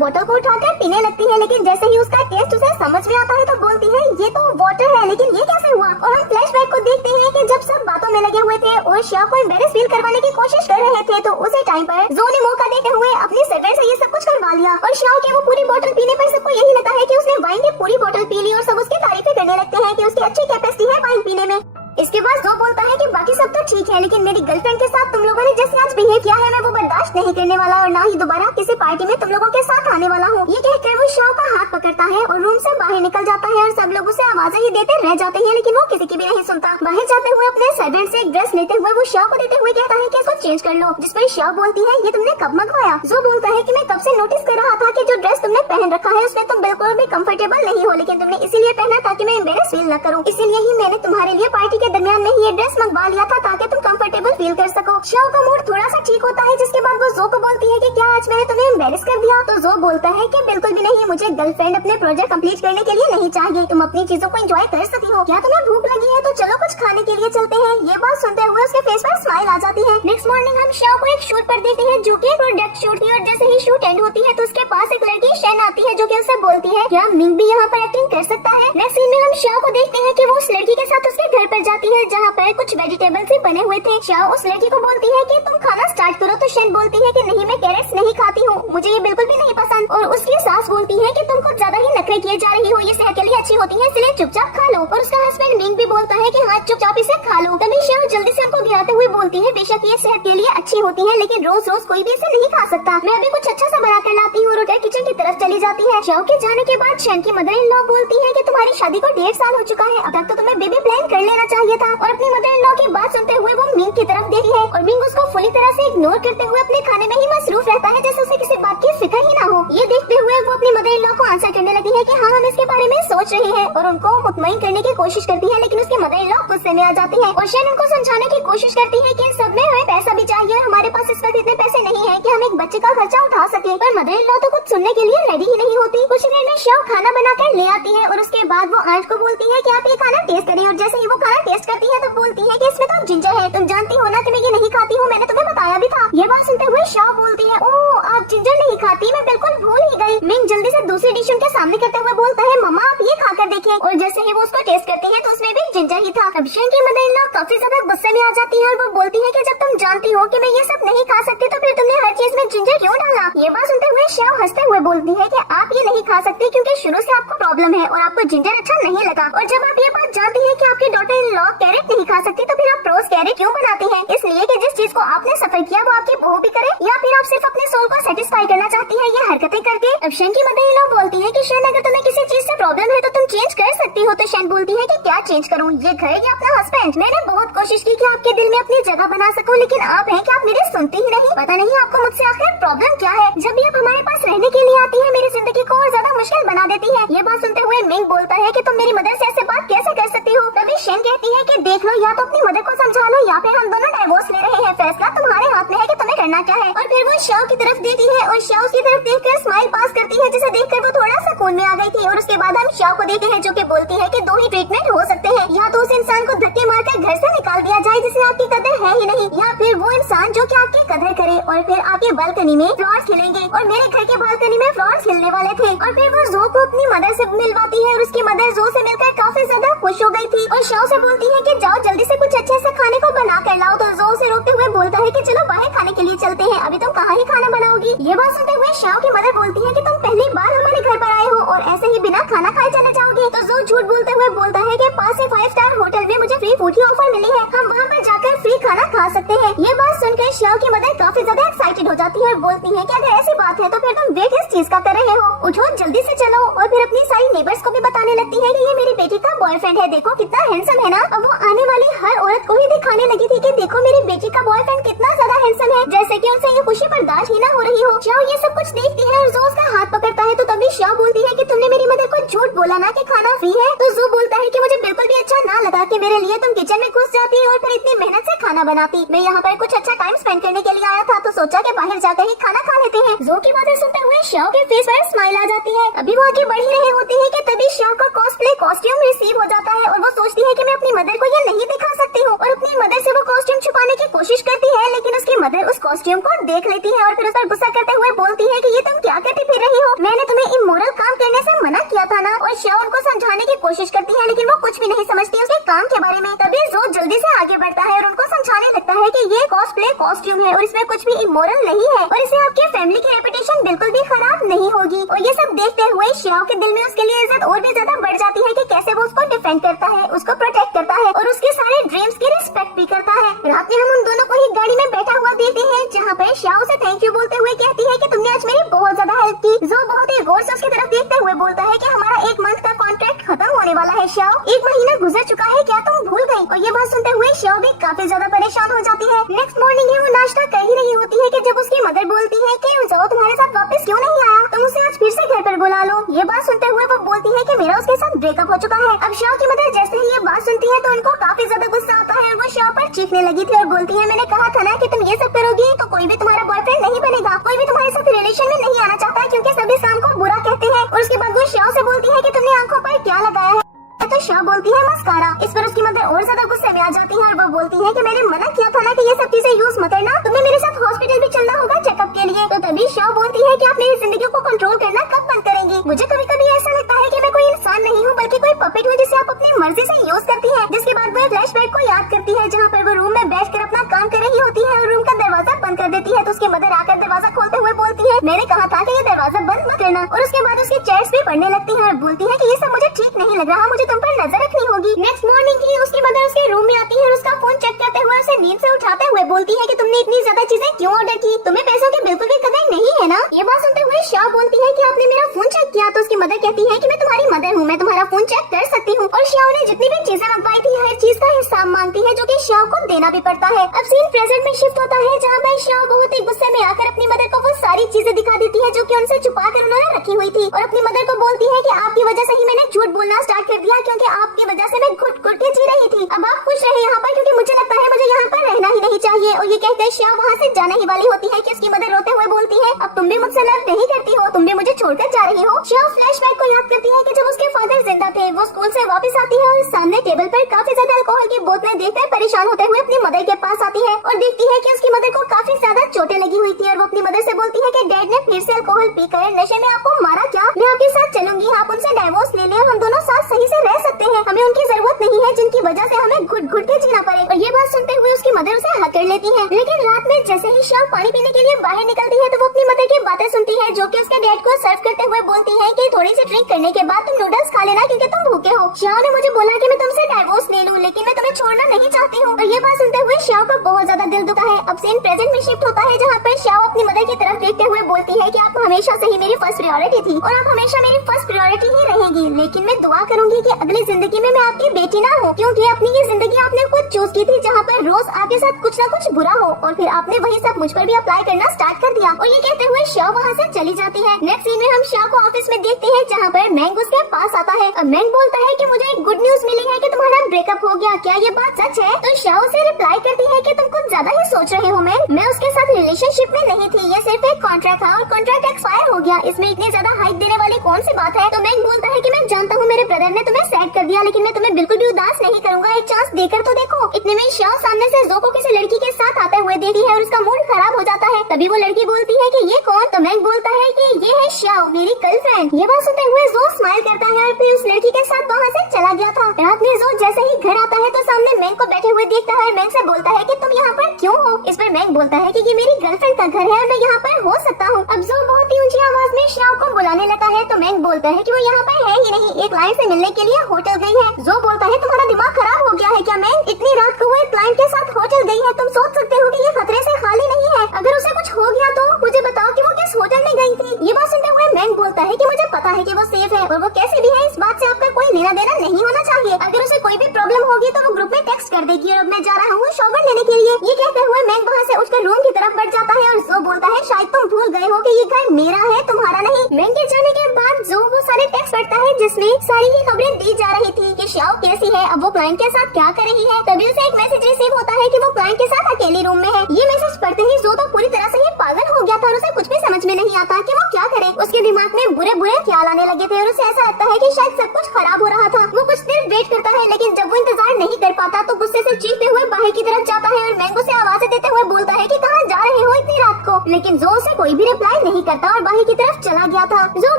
बोतल को उठाकर पीने लगती है, लेकिन जैसे ही उसका टेस्ट उसे समझ में आता है तो बोलती है ये तो वाटर है, लेकिन ये कैसे हुआ। और हम फ्लैशबैक को देखते हैं कि जब सब बातों में लगे हुए थे और शाओ को एम्बैरेस फील करवाने की कोशिश कर रहे थे, तो उसी टाइम पर ज़ो ने मौका देते हुए अपनी सर्वेंट से ये सब कुछ करवा लिया। और शाओ के वो पूरी बोतल पीने पर सबको यही लगता है कि उसने वाइन की पूरी बोतल पी ली और सब उसकी तारीफें करने लगते हैं कि उसकी अच्छी कैपेसिटी है वाइन पीने में। इसके बाद ज़ो बोलता है कि बाकी सब तो ठीक है, लेकिन मेरी गर्लफ्रेंड के साथ तुम लोगों ने जैसे आज बिहेव किया है मैं वो बर्दाश्त नहीं करने वाला और ना ही दोबारा किसी पार्टी में तुम लोगों के साथ आने वाला हूँ। ये कहकर वो शाओ का हाथ पकड़ता है और रूम से बाहर निकल जाता है और सब लोग उसे आवाजें ही देते रह जाते हैं, लेकिन वो किसी की भी नहीं सुनता। बाहर जाते हुए अपने सर्वेंट से एक ड्रेस लेते हुए वो शाओ को देते हुए कहता है कि इसको चेंज कर लो, जिस पर शाओ बोलती है ये तुमने कब मंगवाया। ज़ो बोलता है कि मैं कब से नोटिस कर रहा था कि जो ड्रेस तुमने पहन रखा है उसमें तुम बिल्कुल भी कंफर्टेबल नहीं हो, लेकिन तुमने इसीलिए पहना ताकि मैं एम्बैरेस फील न करूं, इसीलिए ही मैंने तुम्हारे लिए पार्टी के दरमियान में ये मंगवा लिया था ताकि तुम कंफर्टेबल फील कर सको। शाओ का मूड थोड़ा सा ठीक होता है, जिसके बाद वो ज़ो को बोलती है कि क्या आज मैंने तुम्हें एम्बैरेस कर दिया। तो जो बोलता है कि बिल्कुल भी नहीं, मुझे गर्लफ्रेंड अपने प्रोजेक्ट कंप्लीट करने के लिए नहीं चाहिए, तुम अपनी चीजों को एंजॉय कर सकती हो। क्या तुम्हें भूख लगी है तो चलो कुछ खाने के लिए चलते हैं। ये बात सुनते हुए उसके फेस पर स्माइल आ जाती है। नेक्स्ट मॉर्निंग हम शाओ को एक शूट पर देखते हैं जो कि प्रोडक्ट शूट थी, और जैसे ही शूट एंड होती है तो उसके पास एक लड़की शेन आती है जो कि उसे बोलती है क्या मिंग भी यहाँ पर एक्टिंग कर सकता है। नेक्स्ट सीन में हम शाओ को देखते हैं कि वो उस लड़की के साथ उसके घर पर जाती है जहाँ पर कुछ वेजिटेबल्स भी बने हुए थे। शाओ उस लड़की को बोलती है कि तुम खाना स्टार्ट करो, तो शेन बोलती है कि नहीं, मैं कैरेट्स नहीं खाती हूँ, मुझे ये बिल्कुल भी नहीं पसंद। और उसकी सास बोलती है कि तुम कुछ ज्यादा ही नखरे किए जा रही हो, ये सेहत के लिए अच्छी होती है, इसलिए चुपचाप खा लो। और उसका हस्बैंड मिंग भी बोलता है कि हाँ चुपचाप इसे खा लो। तभी शाओ जल्दी से उनको गिराते हुए बोलती है बेशक ये सेहत के लिए अच्छी होती है, लेकिन रोज रोज कोई भी इसे नहीं खा सकता, मैं अभी कुछ अच्छा सा बना कर लाती हूँ। और किचन की तरफ चली जाती है। शाओ के जाने के बाद शेन की मदर इन लॉ बोलती है कि तुम्हारी शादी को 1.5 साल हो चुका है, अब तक तो तुम्हें बेबी प्लान कर लेना चाहिए था। और अपनी मदर इन लॉ की बात सुनते हुए वो मिंग की तरफ देखती है और मिंग उसको पूरी तरह से इग्नोर करते हुए अपने खाने में ही मसरूफ रहता है, जैसे उसे किसी बात की फिक्र ही ना हो। ये देखते हुए वो अपनी मदर इन लॉ को आंसर करने लगती है कि हाँ हम इसके बारे में सोच रहे हैं, और उनको मुतमईन करने की कोशिश करती है, लेकिन उसकी मदर इन लॉ गुस्से में आ जाती है। और शेन उनको समझाने की कोशिश करती है कि इन सब में हमें पैसा भी चाहिए, हमारे पास इस वक्त इतने पैसे नहीं है कि हम एक बच्चे का खर्चा उठा सके। पर मदर इन लॉ तो कुछ सुनने के लिए रेडी ही नहीं होती। कुछ देर में शाओ खाना बनाकर ले आती है और उसके बाद वो आंट को बोलती है कि आप ये खाना टेस्ट करें। और जैसे ही वो खाना टेस्ट करती है तो बोलती है कि इसमें तो जिंजर है, तुम जानती हो ना कि मैं ये नहीं खाती हूँ, मैंने तुम्हें बताया भी था। ये बात सुनते हुए शाओ बोलती है ओह आप जिंजर नहीं खाती, मैं बिल्कुल भूल ही गई। मिंग जल्दी से दूसरी डिश उनके सामने करते हुए बोलता है मम्मा आप ये खाकर देखिए। और जैसे ही वो उसको टेस्ट करती है तो उसमें भी जिंजर ही था। अब शेन की मदर इन लॉ काफी ज्यादा गुस्से में आ जाती है और वो बोलती है कि जब तुम जानती हो कि मैं ये सब नहीं खा सकती तो फिर तुमने हर चीज में जिंजर क्यों डाला। ये बात सुनते हुए शाओ हंसते हुए बोलती है कि आप ये नहीं खा सकती क्योंकि शुरू से आपको प्रॉब्लम है और आपको जिंजर अच्छा नहीं लगा। और जब आप ये बात जानती है कि आपकी डॉटर इन लॉ कैरेट नहीं खा सकती तो फिर आप रोज कैरेट क्यों बनाती हैं? इसलिए कि जिस चीज को आपने सफर किया वो आपकी बहू भी करे, या फिर आप सिर्फ अपने सोल को सेटिस्फाई करना चाहती है ये हरकतें करके। अब शेन की मदर इन लॉ बोलती है कि शेन अगर तुम्हें किसी चीज से प्रॉब्लम है तो तुम चेंज कर सकती हो। तो शेन बोलती है कि क्या चेंज करूँ, ये घर या अपना हस्बैंड? मैंने बहुत कोशिश की कि आपके दिल में अपनी जगह बना सकूं, लेकिन आप हैं कि आप मेरी सुनती ही नहीं। पता नहीं आपको मुझसे आखिर प्रॉब्लम क्या है, जब भी आप हमारे पास रहने के लिए आती है मेरी जिंदगी को और ज्यादा मुश्किल बना देती है। ये बात सुनते हुए मिंग बोलता है कि तुम मेरी मदर से ऐसे बात कैसे कर सकती हो। तभी शेन कहती है कि देख लो, या तो अपनी मदर को समझा लो या फिर हम दोनों डाइवोर्स ले रहे हैं, फैसला तुम्हारे हाथ में है कि तुम्हें करना क्या है। और फिर वो शाओ की तरफ देखती है और शाओ की तरफ देखकर स्माइल पास करती है, जिसे देखकर वो थोड़ा सा खून में आ गई थी। और उसके बाद हम शाओ को देखते हैं जो कि बोलती है कि दो ही ट्रीटमेंट हो सकते हैं, या तो उस इंसान को धक्के मारकर घर से निकाल दिया जाए जिसे आपकी कदर है ही नहीं, या फिर वो इंसान जो कि आपकी कदर करे। और फिर आपके बालकनी में फ्लावर्स खिलेंगे और मेरे घर के बालकनी में फ्लावर्स खिलने वाले थे। और फिर वो जो को अपनी मदर से मिलवाती है और उसकी मदर जो से मिलकर काफी ज्यादा खुश हो गई थी। और शाओ से बोलती है कि जाओ जल्दी से कुछ अच्छे से खाने को बना कर लाओ। तो जो से रोकते हुए बोलता है कि चलो बाहर खाने के लिए चलते हैं, अभी तुम कहाँ ही खाना बनाओगी। ये बात सुनते हुए शाओ की मदर बोलती है कि तुम पहली बार हमारे घर पर आए हो और ऐसे ही बिना खाना खाए चले जाओगे। तो जो झूठ बोलते हुए बोलता है कि 5 से 5 स्टार होटल में मुझे फ्री फूड की ऑफर मिली है, हम वहाँ पर जाकर फ्री खाना खा सकते हैं। ये बात सुनकर शाओ की मदर काफी ज्यादा एक्साइटेड हो जाती है और बोलती है कि अगर ऐसी बात है तो फिर तुम वेट इस चीज का कर रहे हो, उठो जल्दी से चलो। और फिर अपनी सारी नेबर्स को भी बताने लगती है कि ये मेरी बेटी का बॉयफ्रेंड है, देखो कितना हैंडसम है ना। अब वो आने वाली हर औरत को ही दिखाने लगी थी कि देखो मेरी बेटी का बॉयफ्रेंड कितना ज्यादा हैंडसम है, जैसे कि उनसे ये खुशी बर्दाश्त ही ना हो रही हो। शाओ ये सब कुछ देखती है और जो उसका हाथ पकड़ता है तो तभी शाओ बोलती है कि तुमने मेरी मदर को झूठ बोला ना कि खाना फ्री है। तो जो बोलता है कि मुझे बिल्कुल भी अच्छा ना लगा कि मेरे लिए तुम किचन में घुस जाती और फिर इतनी मेहनत से खाना बनाती, मैं यहाँ पर कुछ अच्छा टाइम स्पेंड करने के लिए आया था तो सोचा कि बाहर जाकर ही खाना खा लेते हैं। जो की बातें सुनते हुए शाओ के फेस पर स्माइल आ जाती है। अभी वो आगे बढ़ ही रहे होते हैं कि तभी शाओ का कॉस्प्ले कॉस्ट्यूम रिसीव हो जाता है और वो सोचती है कि मैं अपनी मदर को ये नहीं दिखा सकती हूँ। और अपनी मदर से वो कॉस्ट्यूम छुपाने की कोशिश करती है, लेकिन उसकी मदर उस कॉस्ट्यूम को देख लेती है और फिर उस पर गुस्सा करते हुए बोलती है कि ये तुम क्या करती फिर रही हो, मैंने तुम्हें इमोरल काम करने से मना किया था ना। और शाओ उनको समझाने की कोशिश करती है लेकिन वो कुछ भी नहीं समझती उसके काम के बारे में। तभी जो जल्दी से आगे बढ़ता है और उनको समझाने लगता है कि ये कॉस्प्ले कॉस्ट्यूम है और इसमें कुछ भी इमोरल नहीं है और इससे आपके फैमिली की रेपुटेशन बिल्कुल भी खराब नहीं होगी। और ये सब देखते हुए शाओ के दिल में उसके लिए इज्जत और भी ज्यादा बढ़ जाती है कि कैसे वो उसको डिफेंड करता है, उसको प्रोटेक्ट करता है और उसके सारे ड्रीम्स की रिस्पेक्ट भी करता है। रात में हम उन दोनों को ही गाड़ी में बैठा हुआ देखते हैं जहाँ पर शाओ से थैंक यू बोलते हुए कहती है कि तुमने आज मेरी बहुत ज्यादा हेल्प की। जो बहुत ही गौर से उसकी तरफ देखते हुए बोलता है कि हमारा 1 मंथ का कॉन्ट्रैक्ट खत्म होने वाला है शाओ, 1 महीना गुजर चुका है, क्या तुम भूल गई? और ये बात सुनते हुए शाओ भी काफी ज्यादा परेशान हो जाती है। नेक्स्ट मॉर्निंग है वो नाश्ता कर ही रही होती है कि जब उसकी मदर बोलती है कि जाओ तुम्हारे साथ वापस क्यों नहीं आया। तो तुम उसे आज फिर से घर पर बुला लो। ये बात सुनते हुए वो बोलती है कि मेरा उसके साथ ब्रेकअप हो चुका है। अब शाओ की मदर जैसे ही ये बात सुनती है तो उनको काफी ज्यादा गुस्सा आता है और वो शाओ पर चीखने लगी थी और बोलती है मैंने कहा था ना कि तुम ये सब करोगी तो कोई भी तुम्हारा बॉयफ्रेंड नहीं बनेगा, कोई भी तुम्हारे साथ रिलेशन में नहीं आना चाहता है क्योंकि सभी शाम को बुरा कहते हैं। और उसके बाद वो शाओ से बोलती है कि तुमने आंखों पर क्या लगाया है, तो शाओ बोलती है मस्कारा। इस पर उसकी मदर और ज्यादा गुस्से में आ जाती है और वो बोलती है कि मैंने मना किया था ना कि ये सब चीजें यूज मत करना, तुम्हें मेरे साथ हॉस्पिटल भी चलना होगा चेकअप के लिए। तो तभी शाओ बोलती है कि आप मेरी जिंदगी को कंट्रोल करना कब बंद करेंगी। मुझे कभी कभी ऐसा लगता है कि मैं कोई इंसान नहीं हूँ बल्कि कोई पपेट हूँ जिसे आप अपनी मर्जी से यूज करती है। जिसके बाद वो फ्लैशबैक को याद करती है जहाँ पर वो रूम में बैठ कर अपना काम कर रही होती है और रूम का दरवाजा बंद कर देती है। तो उसकी मदर आकर दरवाजा खोलते हुए बोलती है मैंने कहा था कि ये दरवाजा बंद मत करना। और उसके बाद उसकी चैट्स भी पढ़ने लगती है और बोलती है कि ये सब मुझे ठीक नहीं लग रहा, मुझे तुम पर नजर रखनी होगी। नेक्स्ट मॉर्निंग ही उसकी मदर उसके रूम में आती है और उसका फोन चेक करते हुए उसे नींद से उठाते हुए बोलती है कि तुमने इतनी ज्यादा चीजें क्यों ऑर्डर की, तुम्हें पैसों की बिल्कुल भी कदर नहीं है ना। ये बात सुनते हुए शाओ बोलती है कि आपने मेरा फोन चेक किया। तो उसकी मदर कहती है कि मैं तुम्हारी मदर हूँ, मैं तुम्हारा फोन चेक कर सकती हूँ। और शाओ ने जितनी भी चीजें मंगवाई थी हर चीज का हिसाब मांगती है जो कि शाओ को देना भी पड़ता है। अब सीन प्रेजेंट में शिफ्ट होता है जहाँ पर शाओ बहुत ही गुस्से में आकर अपनी मदर को वो सारी चीजें दिखा देती है जो कि उनसे छुपा कर उन्होंने रखी हुई थी और अपनी मदर को बोलती है कि आपकी वजह से ही मैंने झूठ बोलना स्टार्ट कर दिया क्योंकि आपकी वजह से मैं घुट घुट के जी रही थी। अब आप खुश रहे यहाँ पर क्योंकि मुझे लगता है मुझे यहाँ पर रहना ही नहीं चाहिए। और ये कहकर शाओ वहाँ से जाने ही वाली होती है कि उसकी मदर रोते हुए बोलती है अब तुम भी मुझसे लव नहीं करती हो, तुम भी मुझे छोड़कर जा रही हो। शाओ फ्लैशबैक को याद करती है कि जब उसके फादर जिंदा थे वो स्कूल से वापस आती है और सामने टेबल पर काफी ज्यादा अल्कोहल की बोतलें देखकर परेशान होते हुए अपनी मदर के पास आती है और देखती है कि उसकी मदर को काफी ज्यादा चोटें लगी हुई थी। और वो अपनी मदर से बोलती है कि डैड ने फिर से अल्कोहल पीकर नशे में आपको मारा क्या, मैं आपके साथ चलूंगी, आप उनसे डाइवोर्स ले लें, हम दोनों साथ सही से रह सकते हैं, हमें उनकी जरूरत नहीं है जिनकी वजह से हमें घुट घुट के जीना पड़े। और ये बात सुनते हुए उसकी मदर उसे हक कर लेती है। लेकिन रात में जैसे ही शाओ पानी पीने के लिए बाहर निकलती है तो वो अपनी मदर की बातें सुनती है जो कि उसके डैड को सर्व करते हुए बोलती है कि थोड़ी सी ड्रिंक करने के बाद तुम नूडल्स खा लेना क्योंकि तुम भूखे हो। शाओ ने मुझे बोला कि मैं तुमसे डाइवोर्स ले लूं लेकिन मैं तुम्हें छोड़ना नहीं चाहती हूँ। और ये बात सुनते हुए शाओ को बहुत ज्यादा दिल दुखा है। अब सीन प्रेजेंट में शिफ्ट होता है जहाँ पर शाओ अपनी मदर की तरफ देखते हुए बोलती है कि आप हमेशा से ही मेरी फर्स्ट प्रायोरिटी थी और आप हमेशा मेरी फर्स्ट प्रायोरिटी ही रहेगी, लेकिन मैं दुआ करूंगी कि अगली जिंदगी में मैं आपकी बेटी ना हूँ क्योंकि अपनी ये जिंदगी आपने खुद चूज की थी जहाँ पर रोज आपके साथ कुछ ना कुछ बुरा हो और फिर आपने वही सब मुझ पर भी अप्लाई करना स्टार्ट कर दिया। और ये कहते हुए शाओ वहाँ से चली जाती है। नेक्स्ट सीन में हम शाओ को ऑफिस में देखते हैं जहाँ पर मैंग उसके पास आता है और मैंग बोलता है कि मुझे एक गुड न्यूज मिली है कि तुम्हारा ब्रेकअप हो गया, क्या ये बात सच है। तो शाओ से रिप्लाई करती है कि तुम कुछ ज्यादा ही सोच रहे हो मैंग, मैं उसके साथ रिलेशनशिप में नहीं थी, ये सिर्फ एक कॉन्ट्रैक्ट था और कॉन्ट्रैक्ट एक्सपायर हो गया, इसमें इतनी ज्यादा हाइक देने वाली कौन सी बात है। तो मैंग बोलता है कि मैं जानता हूँ मेरे ब्रदर ने तुम्हें सैड कर दिया लेकिन मैं तुम्हें बिल्कुल भी उदास नहीं करूंगा, एक चांस देकर तो देखो। इतने में शाओ सामने से जो को किसी लड़की के साथ आते हुए देखती है और उसका मूड खराब हो जाता है। तभी वो लड़की बोलती है कि ये कौन। तो मैंग बोलता है कि ये है शाओ मेरी गर्लफ्रेंड। ये बात सुनते हुए जो स्माइल करता है और फिर उस लड़की के साथ वहाँ से चला गया था। रात में जो जैसे ही घर आता है तो सामने मैंग को बैठे हुए देखता है। मैंग से बोलता है कि तुम यहाँ पर क्यों हो। इस पर मैंग बोलता है कि ये मेरी गर्लफ्रेंड का घर है और मैं यहाँ पर हो सकता हूँ। अब जो बहुत ही ऊंची आवाज में शाओ को बुलाने लगा है तो मैंग बोलता है कि वो यहाँ पर है ही नहीं, एक क्लाइंट से मिलने के लिए होटल गई है। जो बोलता है तुम्हारा दिमाग खराब हो गया है क्या मैंग, इतनी रात को वो एक क्लाइंट के साथ होटल गई है, तुम सोच सकते हो कि ये खतरे से खाली नहीं है, अगर उसे कुछ हो गया तो मुझे बताओ कि वो किस होटल में गई थी। ये बात सुनते हुए मैंग बोलता है कि मुझे पता है कि वो सेफ है और वो कैसे भी है इस बात से आपका कोई लेना देना नहीं होना चाहिए, अगर उसे कोई भी प्रॉब्लम होगी तो वो ग्रुप में टेक्स्ट कर देगी और अब मैं जा रहा हूँ शॉवर लेने के लिए। ये कहते हुए मैंग वहाँ से उठकर रूम की तरफ बढ़ जाता है और जो बोलता है शायद तुम भूल गए हो कि ये घर मेरा है तुम्हारा नहीं। मैंग के जाने के बाद जो वो सारे टेक्स्ट पढ़ता है जिसमें सारी ही खबरें दी जा रही थी कि शाओ कैसी है, अब वो क्लाइंट के साथ क्या कर रही है। तभी उसे एक मैसेज रिसीव होता है कि वो क्लाइंट के साथ अकेले रूम में है। ये मैसेज पढ़ते ही जो तो पूरी तरह से ही पागल हो गया था और उसे कुछ भी समझ में नहीं आता कि वो क्या करे। उसके दिमाग में बुरे बुरे ख्याल आने लगे थे और उसे ऐसा लगता है कि शायद सब कुछ खराब हो रहा था। वो कुछ देर वेट करता है लेकिन जब वो इंतजार नहीं कर पाता तो गुस्से से चीखते हुए बाहर की तरफ जाता है और मैंगो से आवाजें देते हुए बोलता है कि कहाँ जा रहे हो इतनी रात को। लेकिन जो उसे कोई भी रिप्लाई नहीं करता और बाहर की तरफ चला गया था। जो